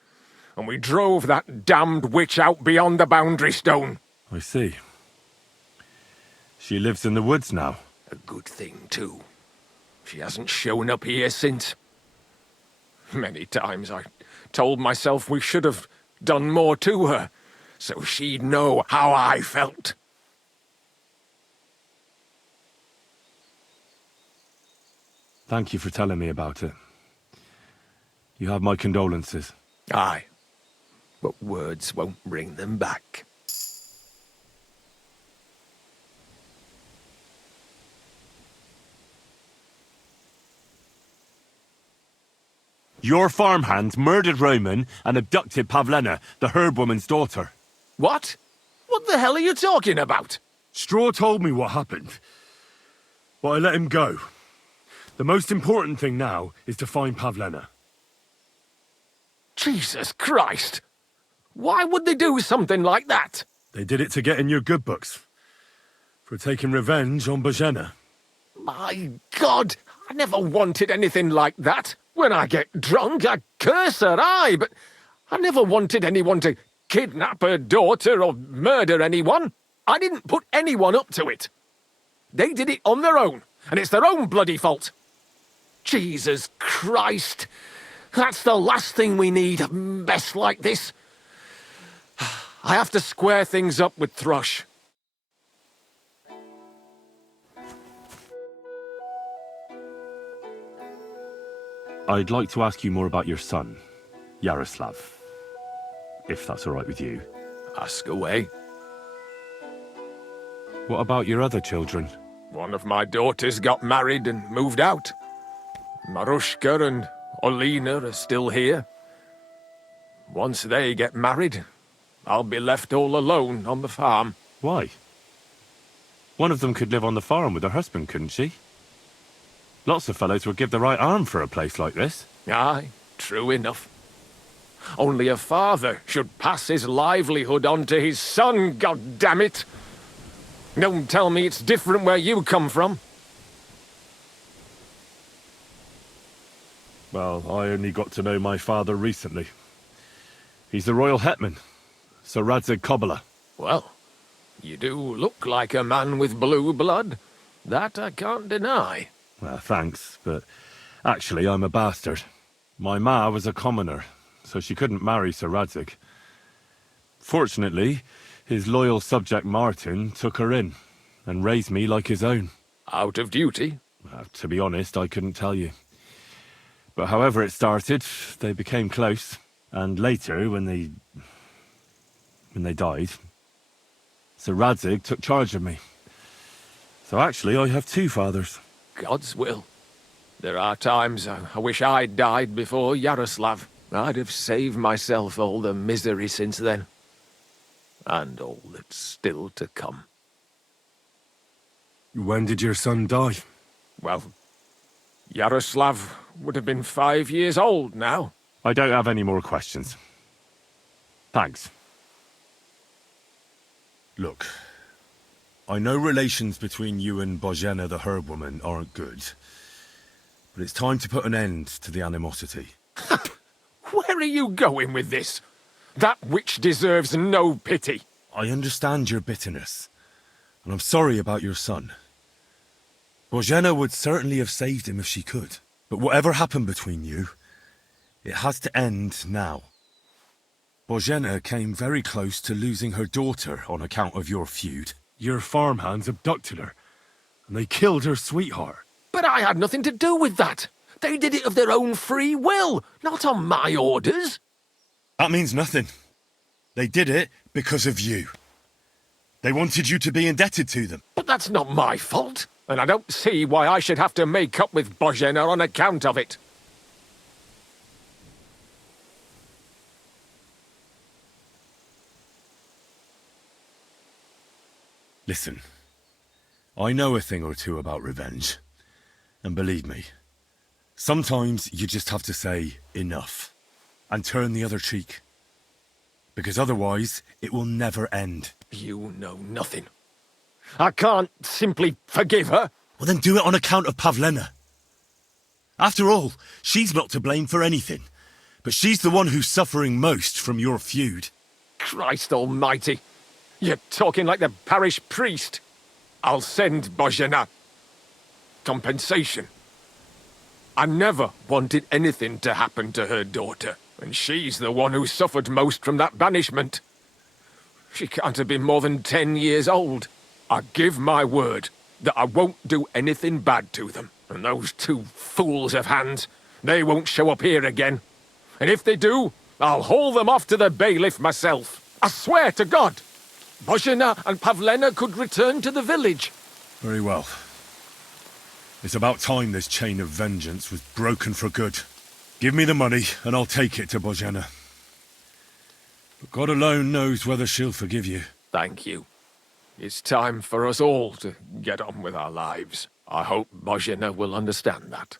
and we drove that damned witch out beyond the boundary stone. I see. She lives in the woods now. A good thing, too. She hasn't shown up here since. Many times I told myself we should have done more to her, so she'd know how I felt. Thank you for telling me about it. You have my condolences. Aye, but words won't bring them back. Your farmhand murdered Roman and abducted Pavlena, the herb woman's daughter. What? What the hell are you talking about? Straw told me what happened, but I let him go. The most important thing now is to find Pavlena. Jesus Christ! Why would they do something like that? They did it to get in your good books. For taking revenge on Bozhena. My God! I never wanted anything like that. When I get drunk, I curse her, aye, but I never wanted anyone to kidnap her daughter or murder anyone. I didn't put anyone up to it. They did it on their own, and it's their own bloody fault. Jesus Christ! That's the last thing we need, a mess like this. I have to square things up with Thrush. I'd like to ask you more about your son, Yaroslav. If that's all right with you. Ask away. What about your other children? One of my daughters got married and moved out. Marushka and Olina are still here. Once they get married, I'll be left all alone on the farm. Why? One of them could live on the farm with her husband, couldn't she? Lots of fellows would give the right arm for a place like this. Aye, true enough. Only a father should pass his livelihood on to his son, goddammit! Don't tell me it's different where you come from. Well, I only got to know my father recently. He's the royal hetman, Sir Radzig Kobyla. Well, you do look like a man with blue blood. That I can't deny. Well, thanks, but actually I'm a bastard. My ma was a commoner, so she couldn't marry Sir Radzig. Fortunately, his loyal subject Martin took her in and raised me like his own. Out of duty? To be honest, I couldn't tell you. But however it started, they became close. And later, when they died, Sir Radzig took charge of me. So actually, I have two fathers. God's will. There are times I wish I'd died before Yaroslav. I'd have saved myself all the misery since then. And all that's still to come. When did your son die? Well, Yaroslav would have been 5 years old now. I don't have any more questions. Thanks. Look, I know relations between you and Bozhena the herb woman aren't good, but it's time to put an end to the animosity. Where are you going with this? That witch deserves no pity. I understand your bitterness, and I'm sorry about your son. Bozhena would certainly have saved him if she could, but whatever happened between you, it has to end now. Bozhena came very close to losing her daughter on account of your feud. Your farmhands abducted her, and they killed her sweetheart. But I had nothing to do with that. They did it of their own free will, not on my orders. That means nothing. They did it because of you. They wanted you to be indebted to them. But that's not my fault, and I don't see why I should have to make up with Bozhena on account of it. Listen, I know a thing or two about revenge. And believe me, sometimes you just have to say enough and turn the other cheek. Because otherwise, it will never end. You know nothing. I can't simply forgive her. Well, then do it on account of Pavlena. After all, she's not to blame for anything. But she's the one who's suffering most from your feud. Christ almighty. You're talking like the parish priest. I'll send Bozhena. Compensation. I never wanted anything to happen to her daughter, and she's the one who suffered most from that banishment. She can't have been more than 10 years old. I give my word that I won't do anything bad to them. And those two fools of hands, they won't show up here again. And if they do, I'll haul them off to the bailiff myself. I swear to God. Bozhena and Pavlena could return to the village. Very well. It's about time this chain of vengeance was broken for good. Give me the money, and I'll take it to Bozhena. But God alone knows whether she'll forgive you. Thank you. It's time for us all to get on with our lives. I hope Bozhena will understand that.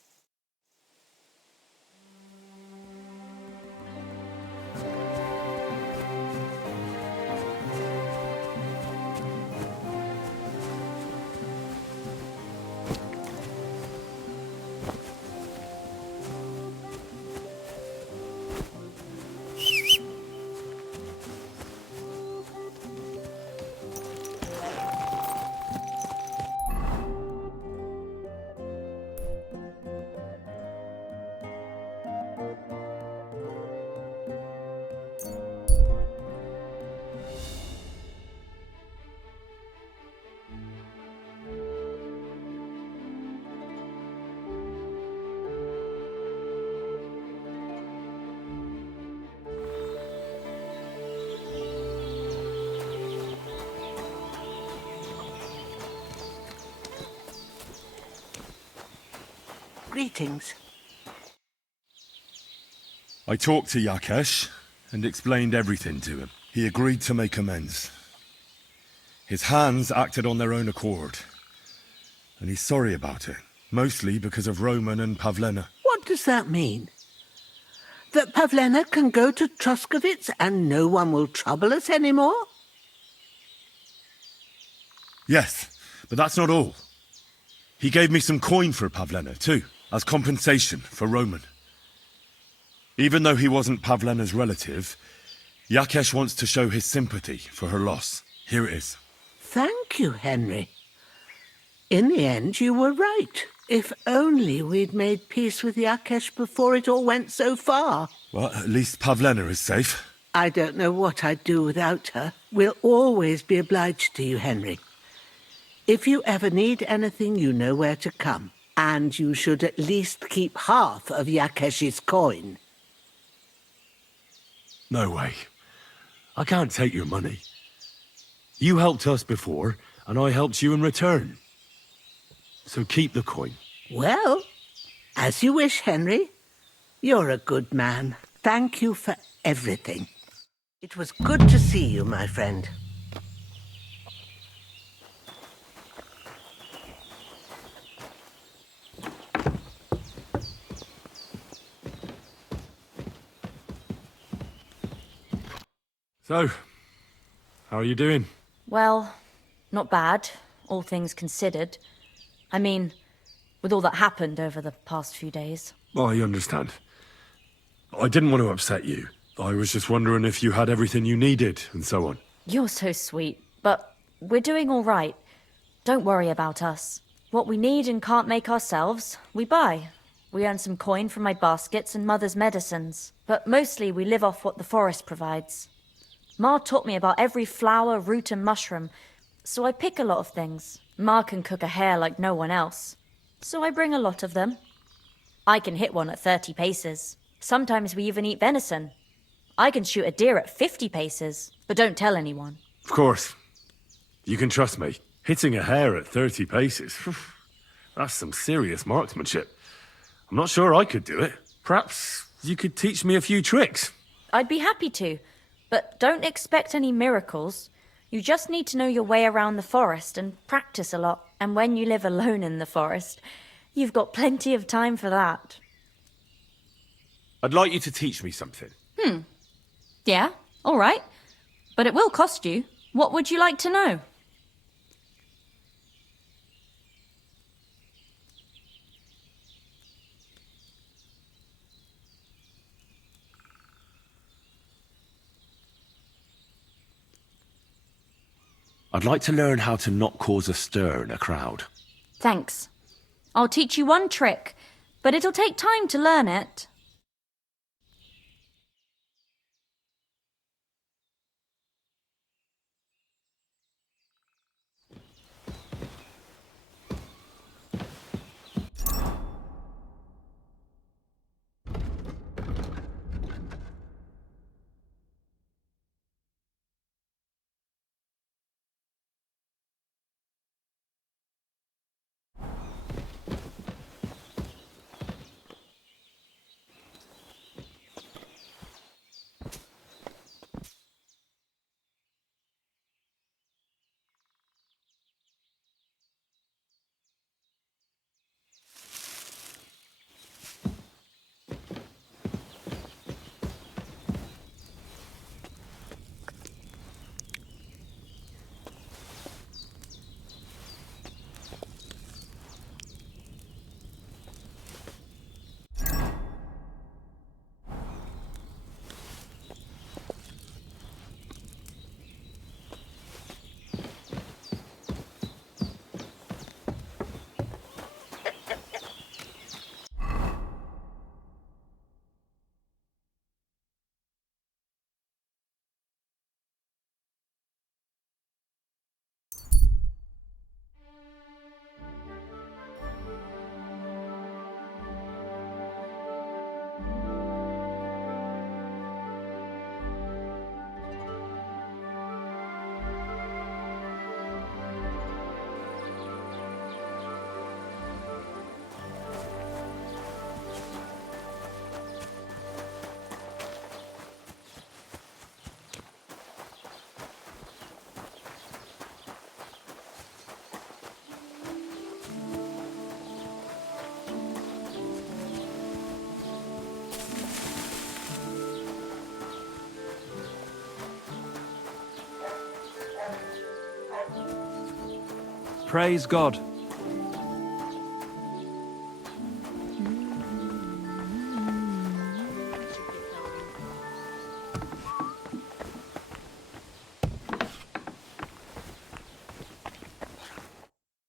Greetings. I talked to Yakesh and explained everything to him. He agreed to make amends. His hands acted on their own accord, and he's sorry about it, mostly because of Roman and Pavlena. What does that mean? That Pavlena can go to Truscovitz and no one will trouble us anymore? Yes, but that's not all. He gave me some coin for Pavlena, too, as compensation for Roman. Even though he wasn't Pavlena's relative, Yakesh wants to show his sympathy for her loss. Here it is. Thank you, Henry. In the end, you were right. If only we'd made peace with Yakesh before it all went so far. Well, at least Pavlena is safe. I don't know what I'd do without her. We'll always be obliged to you, Henry. If you ever need anything, you know where to come. And you should at least keep half of Yakesh's coin. No way. I can't take your money. You helped us before, and I helped you in return. So keep the coin. Well, as you wish, Henry. You're a good man. Thank you for everything. It was good to see you, my friend. So, how are you doing? Well, not bad, all things considered. I mean, with all that happened over the past few days. I understand. I didn't want to upset you. I was just wondering if you had everything you needed, and so on. You're so sweet, but we're doing all right. Don't worry about us. What we need and can't make ourselves, we buy. We earn some coin from my baskets and Mother's medicines, but mostly we live off what the forest provides. Ma taught me about every flower, root and mushroom, so I pick a lot of things. Ma can cook a hare like no one else, so I bring a lot of them. I can hit one at 30 paces. Sometimes we even eat venison. I can shoot a deer at 50 paces, but don't tell anyone. Of course. You can trust me. Hitting a hare at 30 paces, that's some serious marksmanship. I'm not sure I could do it. Perhaps you could teach me a few tricks. I'd be happy to, but don't expect any miracles. You just need to know your way around the forest and practice a lot. And when you live alone in the forest, you've got plenty of time for that. I'd like you to teach me something. Yeah, all right. But it will cost you. What would you like to know? I'd like to learn how to not cause a stir in a crowd. Thanks. I'll teach you one trick, but it'll take time to learn it. Praise God.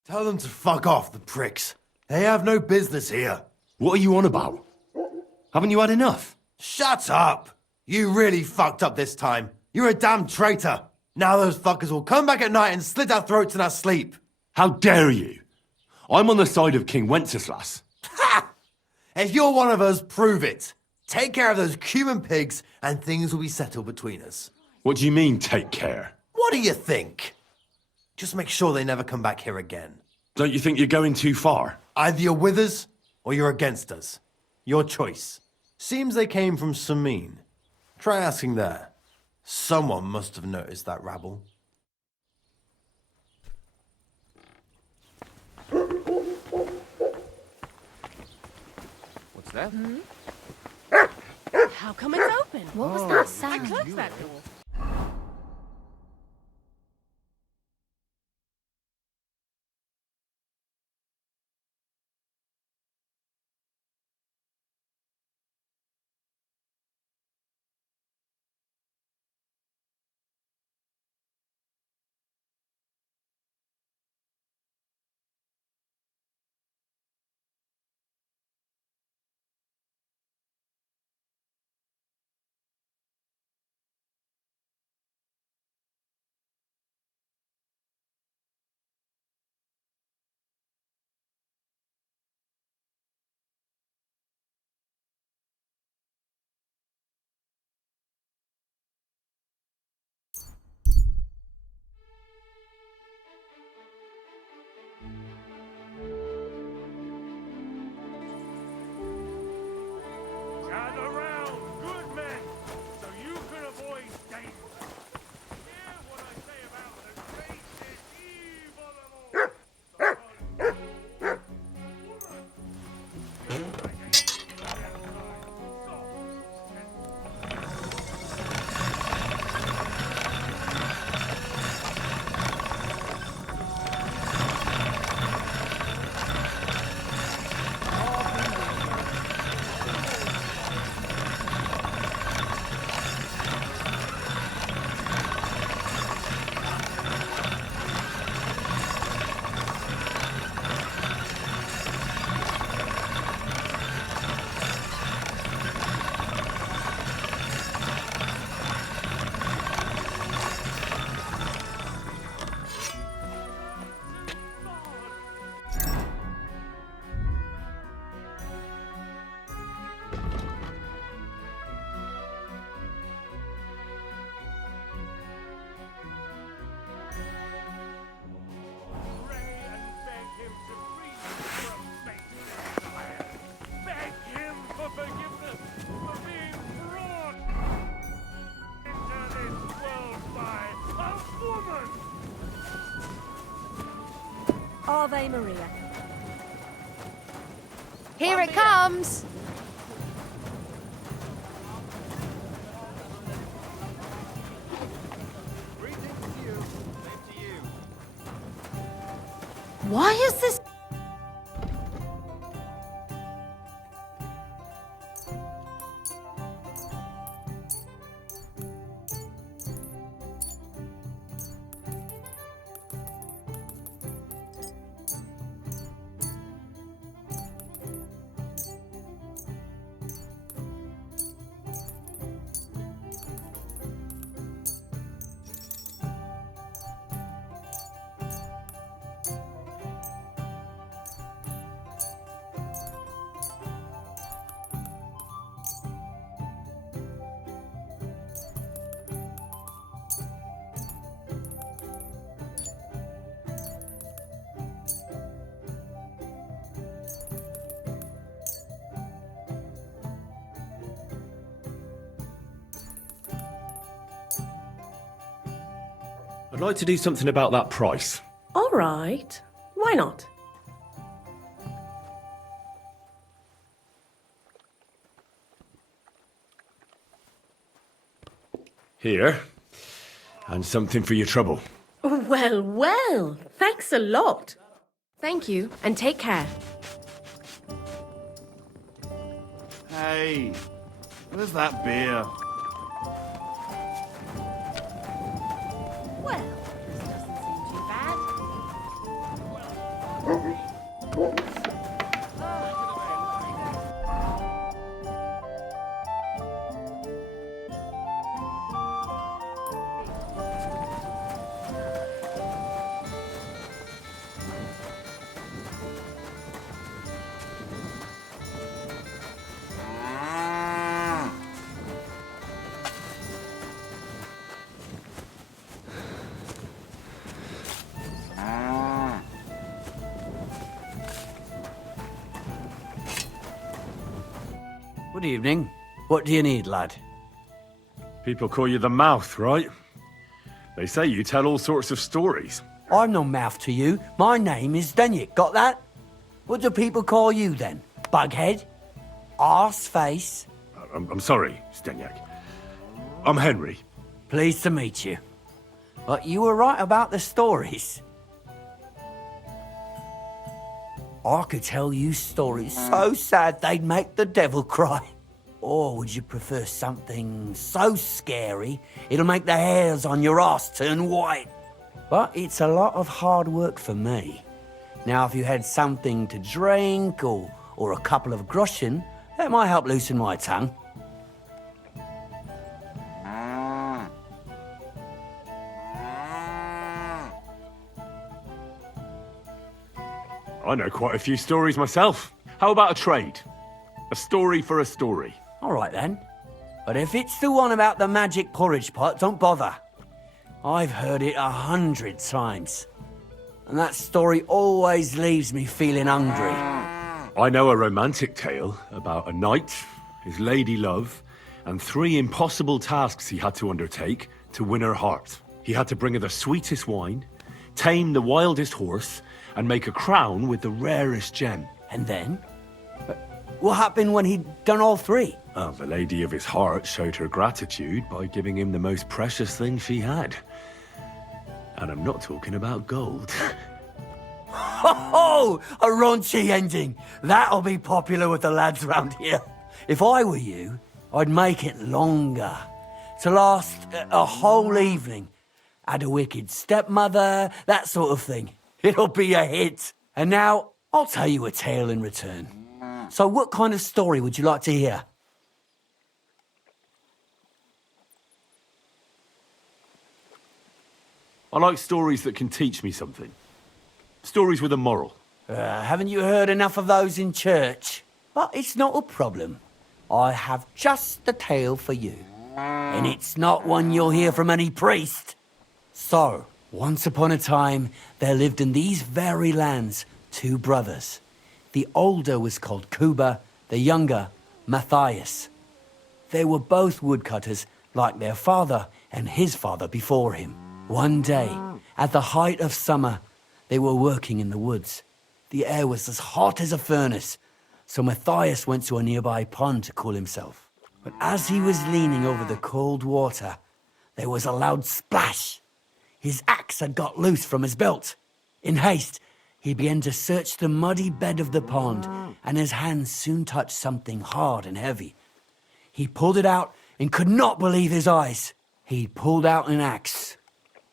Tell them to fuck off, the pricks. They have no business here. What are you on about? Haven't you had enough? Shut up! You really fucked up this time. You're a damn traitor. Now those fuckers will come back at night and slit our throats in our sleep. How dare you? I'm on the side of King Wenceslas. Ha! If you're one of us, prove it. Take care of those Cuban pigs and things will be settled between us. What do you mean, take care? What do you think? Just make sure they never come back here again. Don't you think you're going too far? Either you're with us, or you're against us. Your choice. Seems they came from Samin. Try asking there. Someone must have noticed that rabble. What's that? How come it's open? What was that sound? I closed that door. Gather round, good men, so you can avoid danger. Hear what I say about the greatest evil of Ave Maria. Here it comes! Why is this? I'd like to do something about that price. All right. Why not? Here. And something for your trouble. Well, well. Thanks a lot. Thank you, and take care. Hey, where's that beer? Well, this doesn't seem too bad. Good evening. What do you need, lad? People call you the mouth, right? They say you tell all sorts of stories. I'm no mouth to you. My name is Denyek. Got that? What do people call you then? Bughead? Arse face? I'm sorry, Stenyak. I'm Henry. Pleased to meet you. But you were right about the stories. I could tell you stories so sad they'd make the devil cry. Or would you prefer something so scary it'll make the hairs on your ass turn white? But it's a lot of hard work for me. Now, if you had something to drink or a couple of groschen, that might help loosen my tongue. I know quite a few stories myself. How about a trade? A story for a story. All right then. But if it's the one about the magic porridge pot, don't bother. I've heard it 100 times. And that story always leaves me feeling hungry. I know a romantic tale about a knight, his lady love, and 3 impossible tasks he had to undertake to win her heart. He had to bring her the sweetest wine, tame the wildest horse, and make a crown with the rarest gem. And then? What happened when he'd done all 3? Well, the lady of his heart showed her gratitude by giving him the most precious thing she had. And I'm not talking about gold. Ho! A raunchy ending. That'll be popular with the lads round here. If I were you, I'd make it longer. To last a whole evening. Add a wicked stepmother, that sort of thing. It'll be a hit. And now, I'll tell you a tale in return. So what kind of story would you like to hear? I like stories that can teach me something. Stories with a moral. Haven't you heard enough of those in church? But it's not a problem. I have just the tale for you. And it's not one you'll hear from any priest. So, once upon a time, there lived in these very lands 2 brothers. The older was called Kuba, the younger, Matthias. They were both woodcutters, like their father and his father before him. One day, at the height of summer, they were working in the woods. The air was as hot as a furnace, so Matthias went to a nearby pond to cool himself. But as he was leaning over the cold water, there was a loud splash. His axe had got loose from his belt. In haste, he began to search the muddy bed of the pond, and his hands soon touched something hard and heavy. He pulled it out and could not believe his eyes. He pulled out an axe.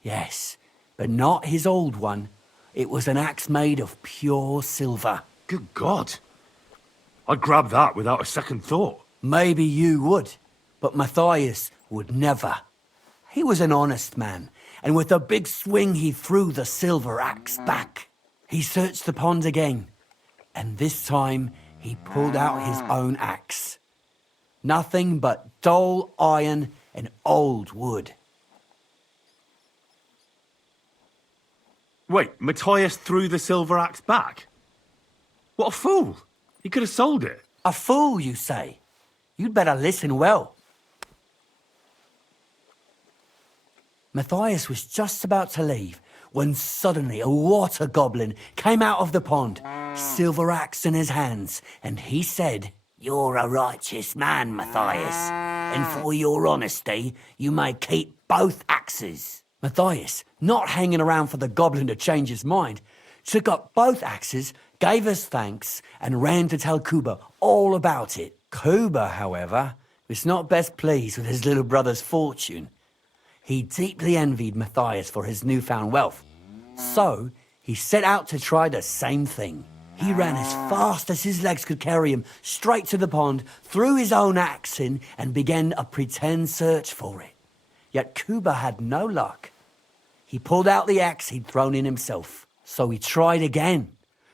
Yes, but not his old one. It was an axe made of pure silver. Good God. I'd grab that without a second thought. Maybe you would, but Matthias would never. He was an honest man, and with a big swing he threw the silver axe back. He searched the pond again, and this time he pulled out his own axe. Nothing but dull iron and old wood. Wait, Matthias threw the silver axe back? What a fool! He could have sold it. A fool, you say? You'd better listen well. Matthias was just about to leave when suddenly a water goblin came out of the pond, silver axe in his hands, and he said, "You're a righteous man, Matthias, and for your honesty, you may keep both axes." Matthias, not hanging around for the goblin to change his mind, took up both axes, gave us thanks, and ran to tell Kuba all about it. Kuba, however, was not best pleased with his little brother's fortune. He deeply envied Matthias for his newfound wealth. So, he set out to try the same thing. He ran as fast as his legs could carry him straight to the pond, threw his own axe in, and began a pretend search for it. Yet Kuba had no luck. He pulled out the axe he'd thrown in himself. So he tried again.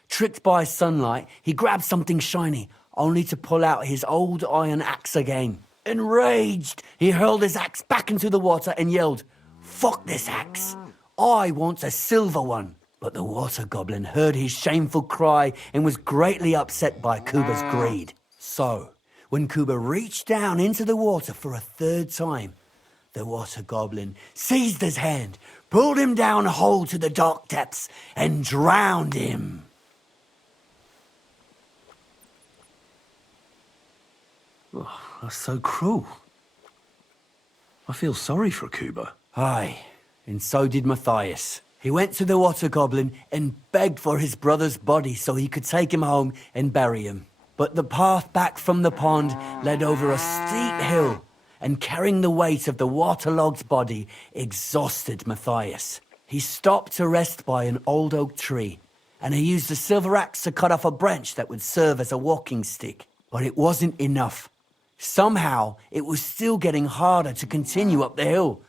Tricked by sunlight, he grabbed something shiny, only to pull out his old iron axe again. Enraged, he hurled his axe back into the water and yelled, "Fuck this axe! I want a silver one!" But the water goblin heard his shameful cry and was greatly upset by Kuba's greed. So, when Kuba reached down into the water for a third time, the water goblin seized his hand, pulled him down whole to the dark depths, and drowned him. Oh, that's so cruel. I feel sorry for Kuba. Aye, and so did Matthias. He went to the water goblin and begged for his brother's body so he could take him home and bury him. But the path back from the pond led over a steep hill, and carrying the weight of the waterlogged body exhausted Matthias. He stopped to rest by an old oak tree, and he used a silver axe to cut off a branch that would serve as a walking stick. But it wasn't enough. Somehow, it was still getting harder to continue up the hill.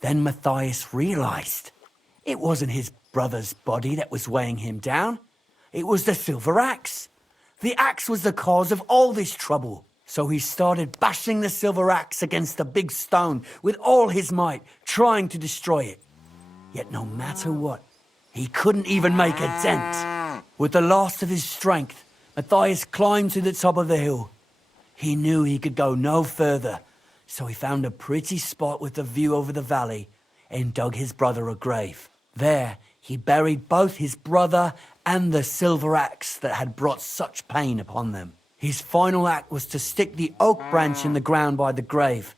Then Matthias realized it wasn't his brother's body that was weighing him down. It was the silver axe. The axe was the cause of all this trouble. So he started bashing the silver axe against a big stone with all his might, trying to destroy it. Yet no matter what, he couldn't even make a dent. With the last of his strength, Matthias climbed to the top of the hill. He knew he could go no further, so he found a pretty spot with a view over the valley and dug his brother a grave. There, he buried both his brother and the silver axe that had brought such pain upon them. His final act was to stick the oak branch in the ground by the grave.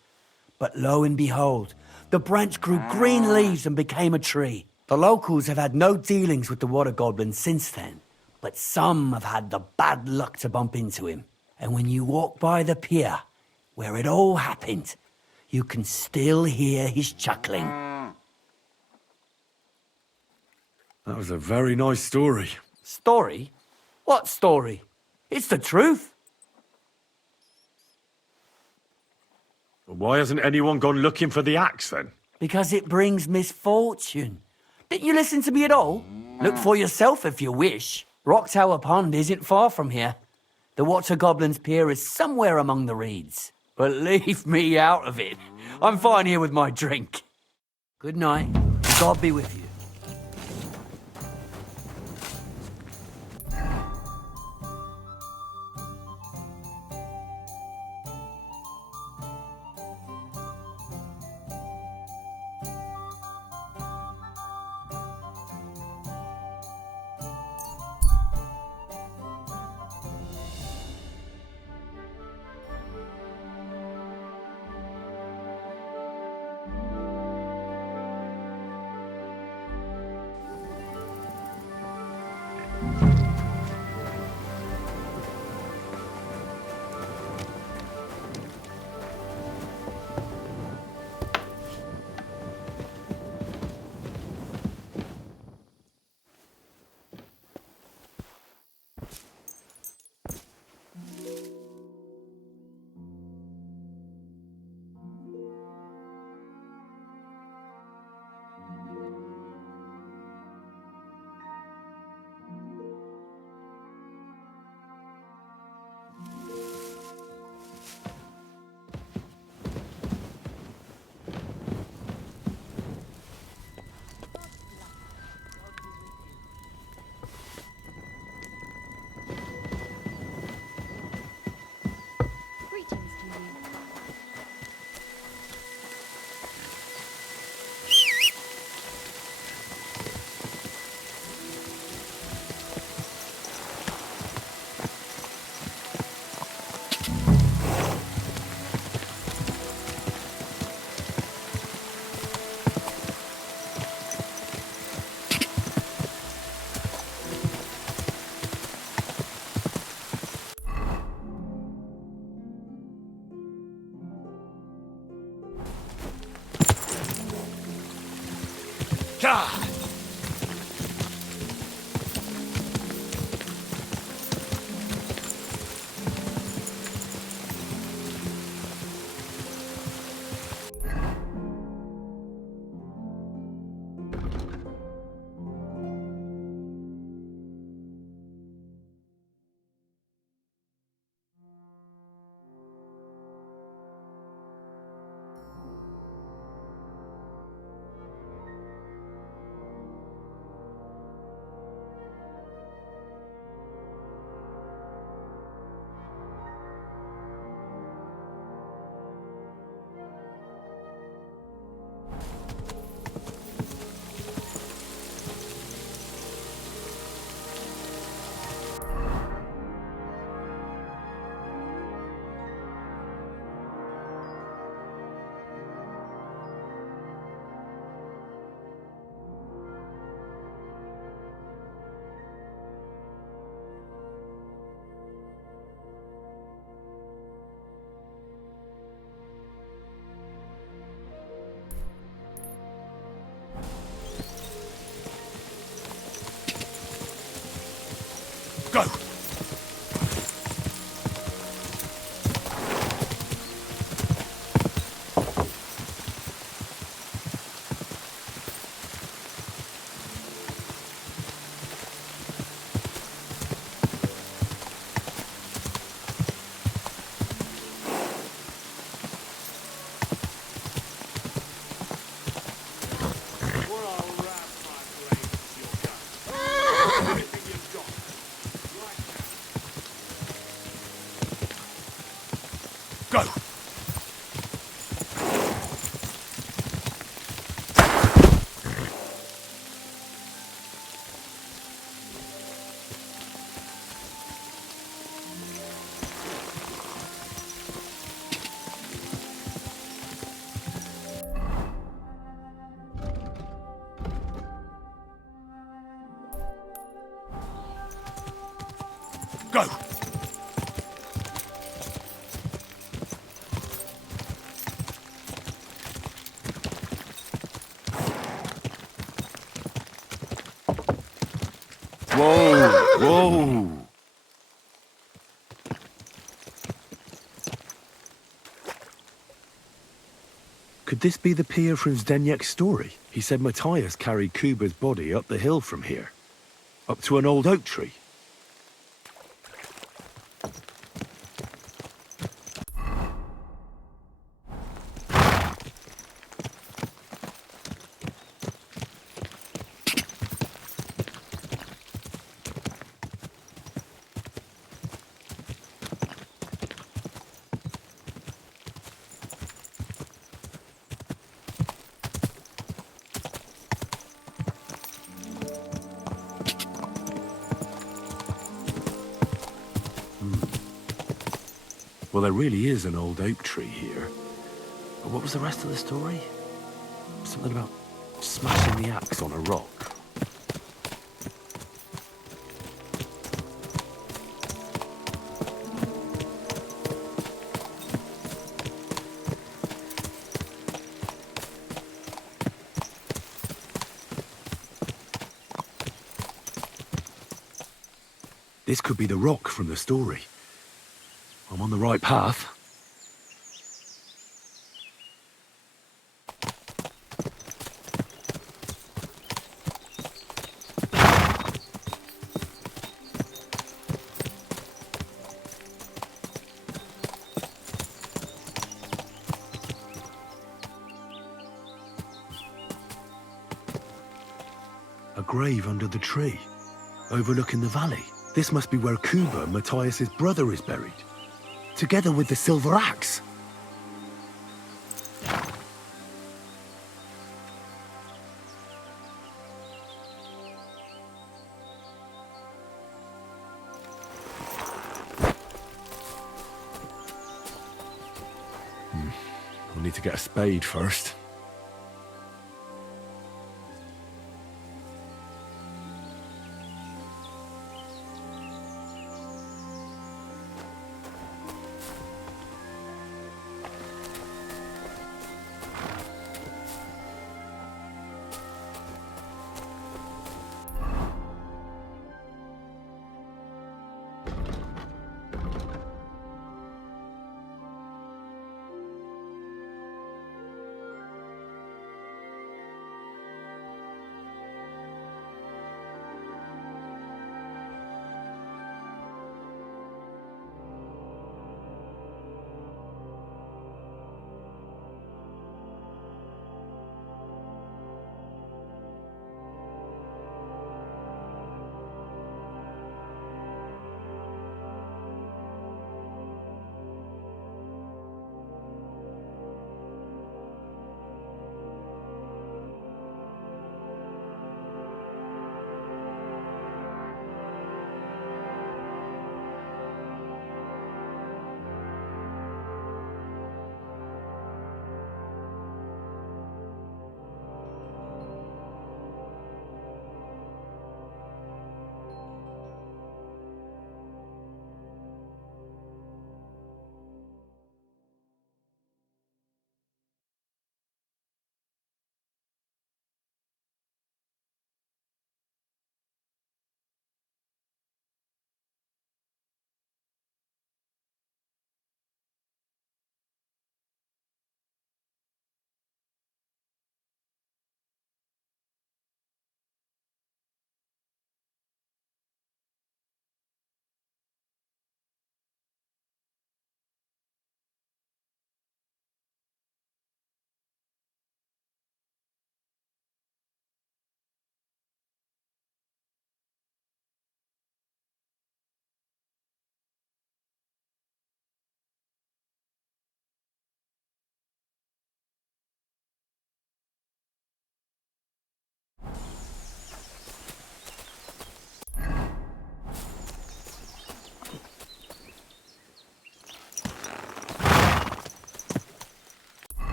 But lo and behold, the branch grew green leaves and became a tree. The locals have had no dealings with the water goblin since then, but some have had the bad luck to bump into him. And when you walk by the pier, where it all happened, you can still hear his chuckling. That was a very nice story. Story? What story? It's the truth. Why hasn't anyone gone looking for the axe then? Because it brings misfortune. Didn't you listen to me at all? Look for yourself if you wish. Rock Tower Pond isn't far from here. The Water Goblin's Pier is somewhere among the reeds. But leave me out of it. I'm fine here with my drink. Good night. God be with you. God! Go! Go! Go! Whoa! Whoa! Could this be the pier from Zdeněk's story? He said Matthias carried Kuba's body up the hill from here, up to an old oak tree. Well, there really is an old oak tree here. But what was the rest of the story? Something about smashing the axe on a rock. This could be the rock from the story. I'm on the right path. A grave under the tree, overlooking the valley. This must be where Kuba, Matthias's brother, is buried, together with the silver axe. I'll need to get a spade first.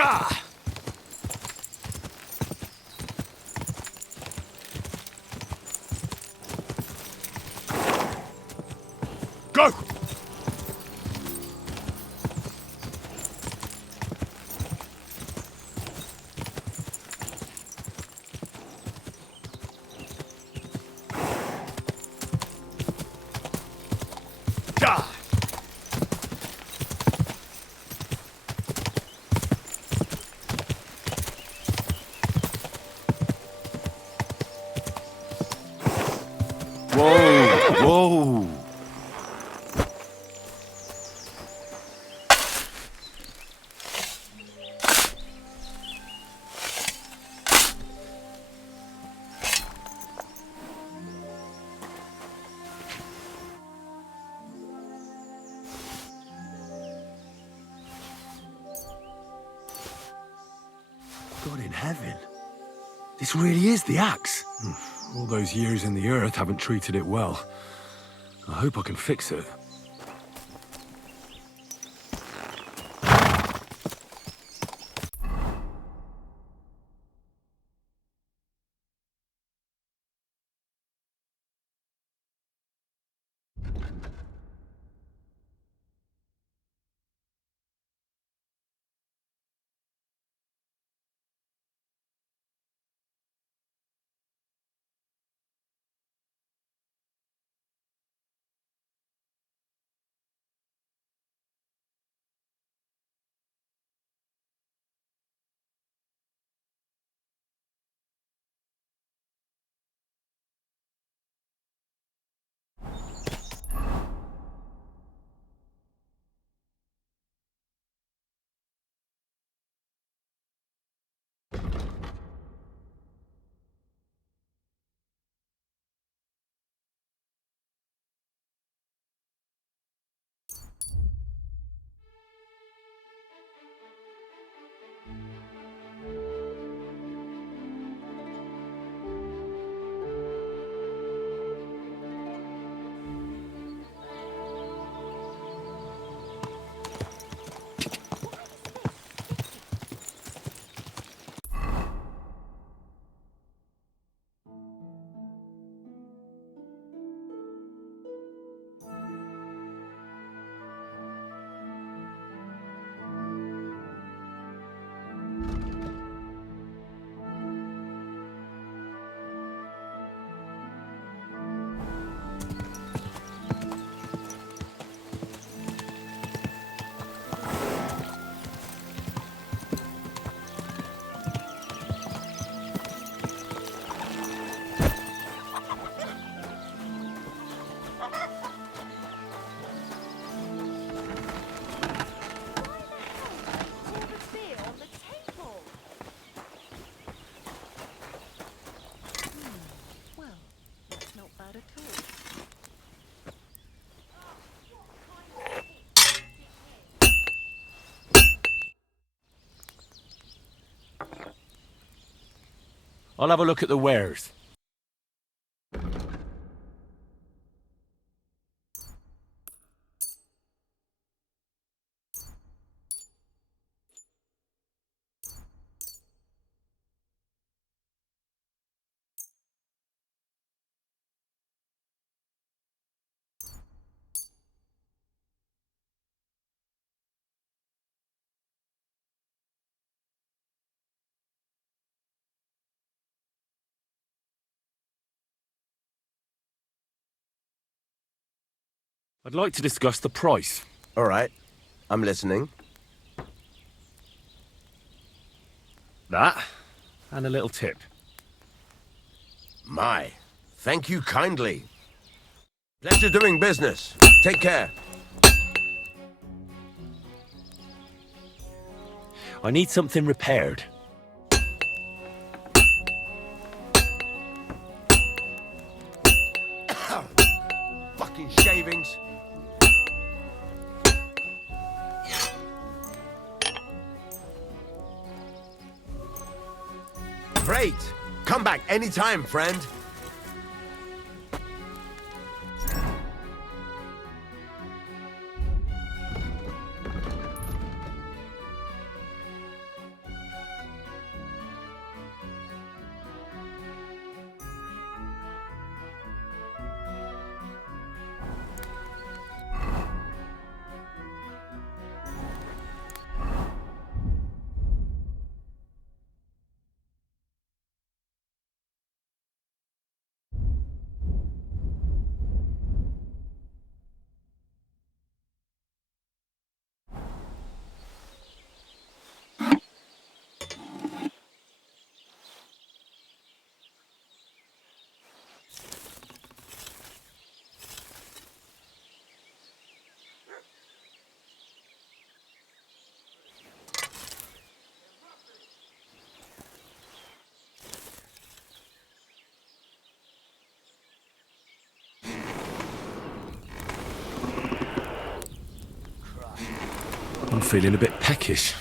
Gah! Go! Gah! Whoa! Whoa! God in heaven. This really is the axe. All those years in the earth haven't treated it well. I hope I can fix it. I'll have a look at the wares. I'd like to discuss the price. All right. I'm listening. That, and a little tip. My, thank you kindly. Pleasure doing business. Take care. I need something repaired. Fucking shavings. Great. Come back anytime, friend. feeling a bit peckish.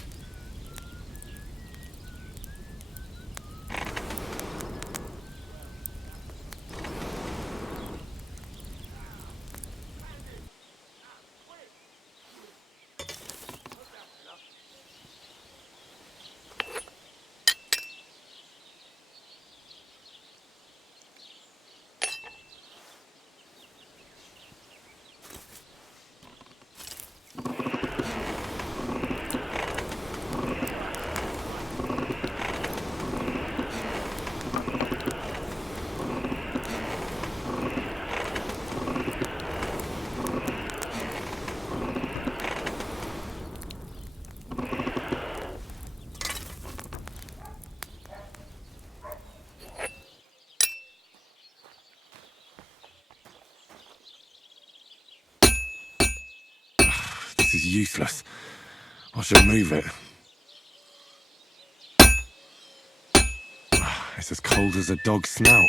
This is useless. I should move it. It's as cold as a dog's snout.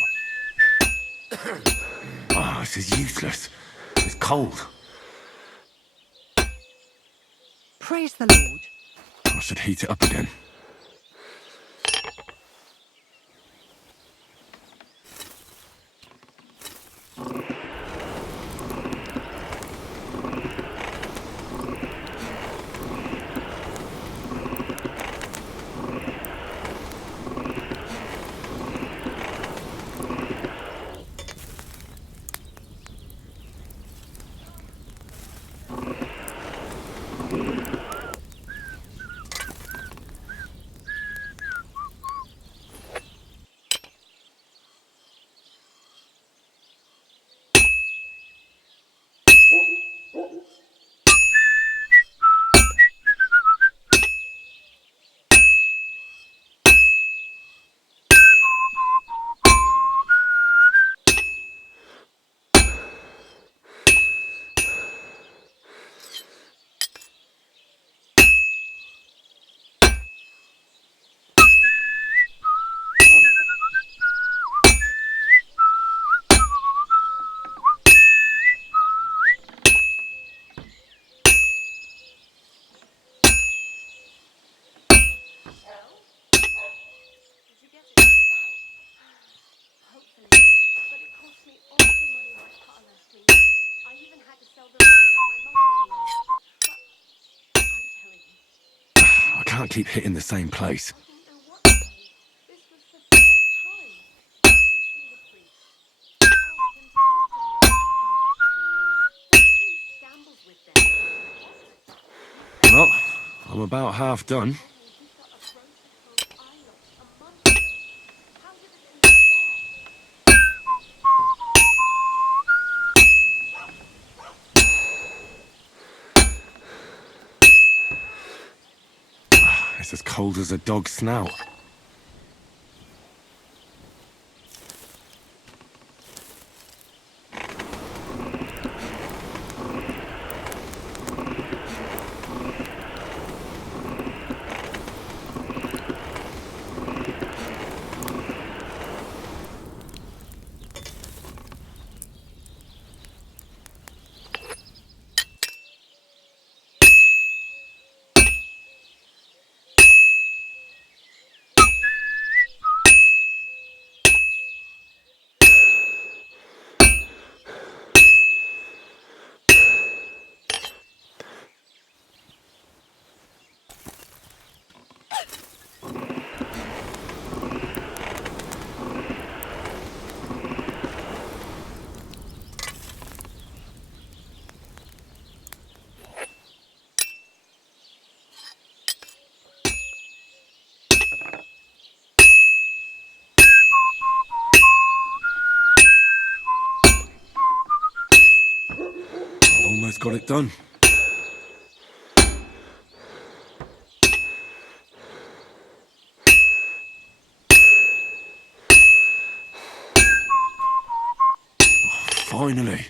This is useless. It's cold. Praise the Lord. I should heat it up again. I can't keep hitting the same place. Well, I'm about half done. It's as cold as a dog's snout. Almost got it done. Finally.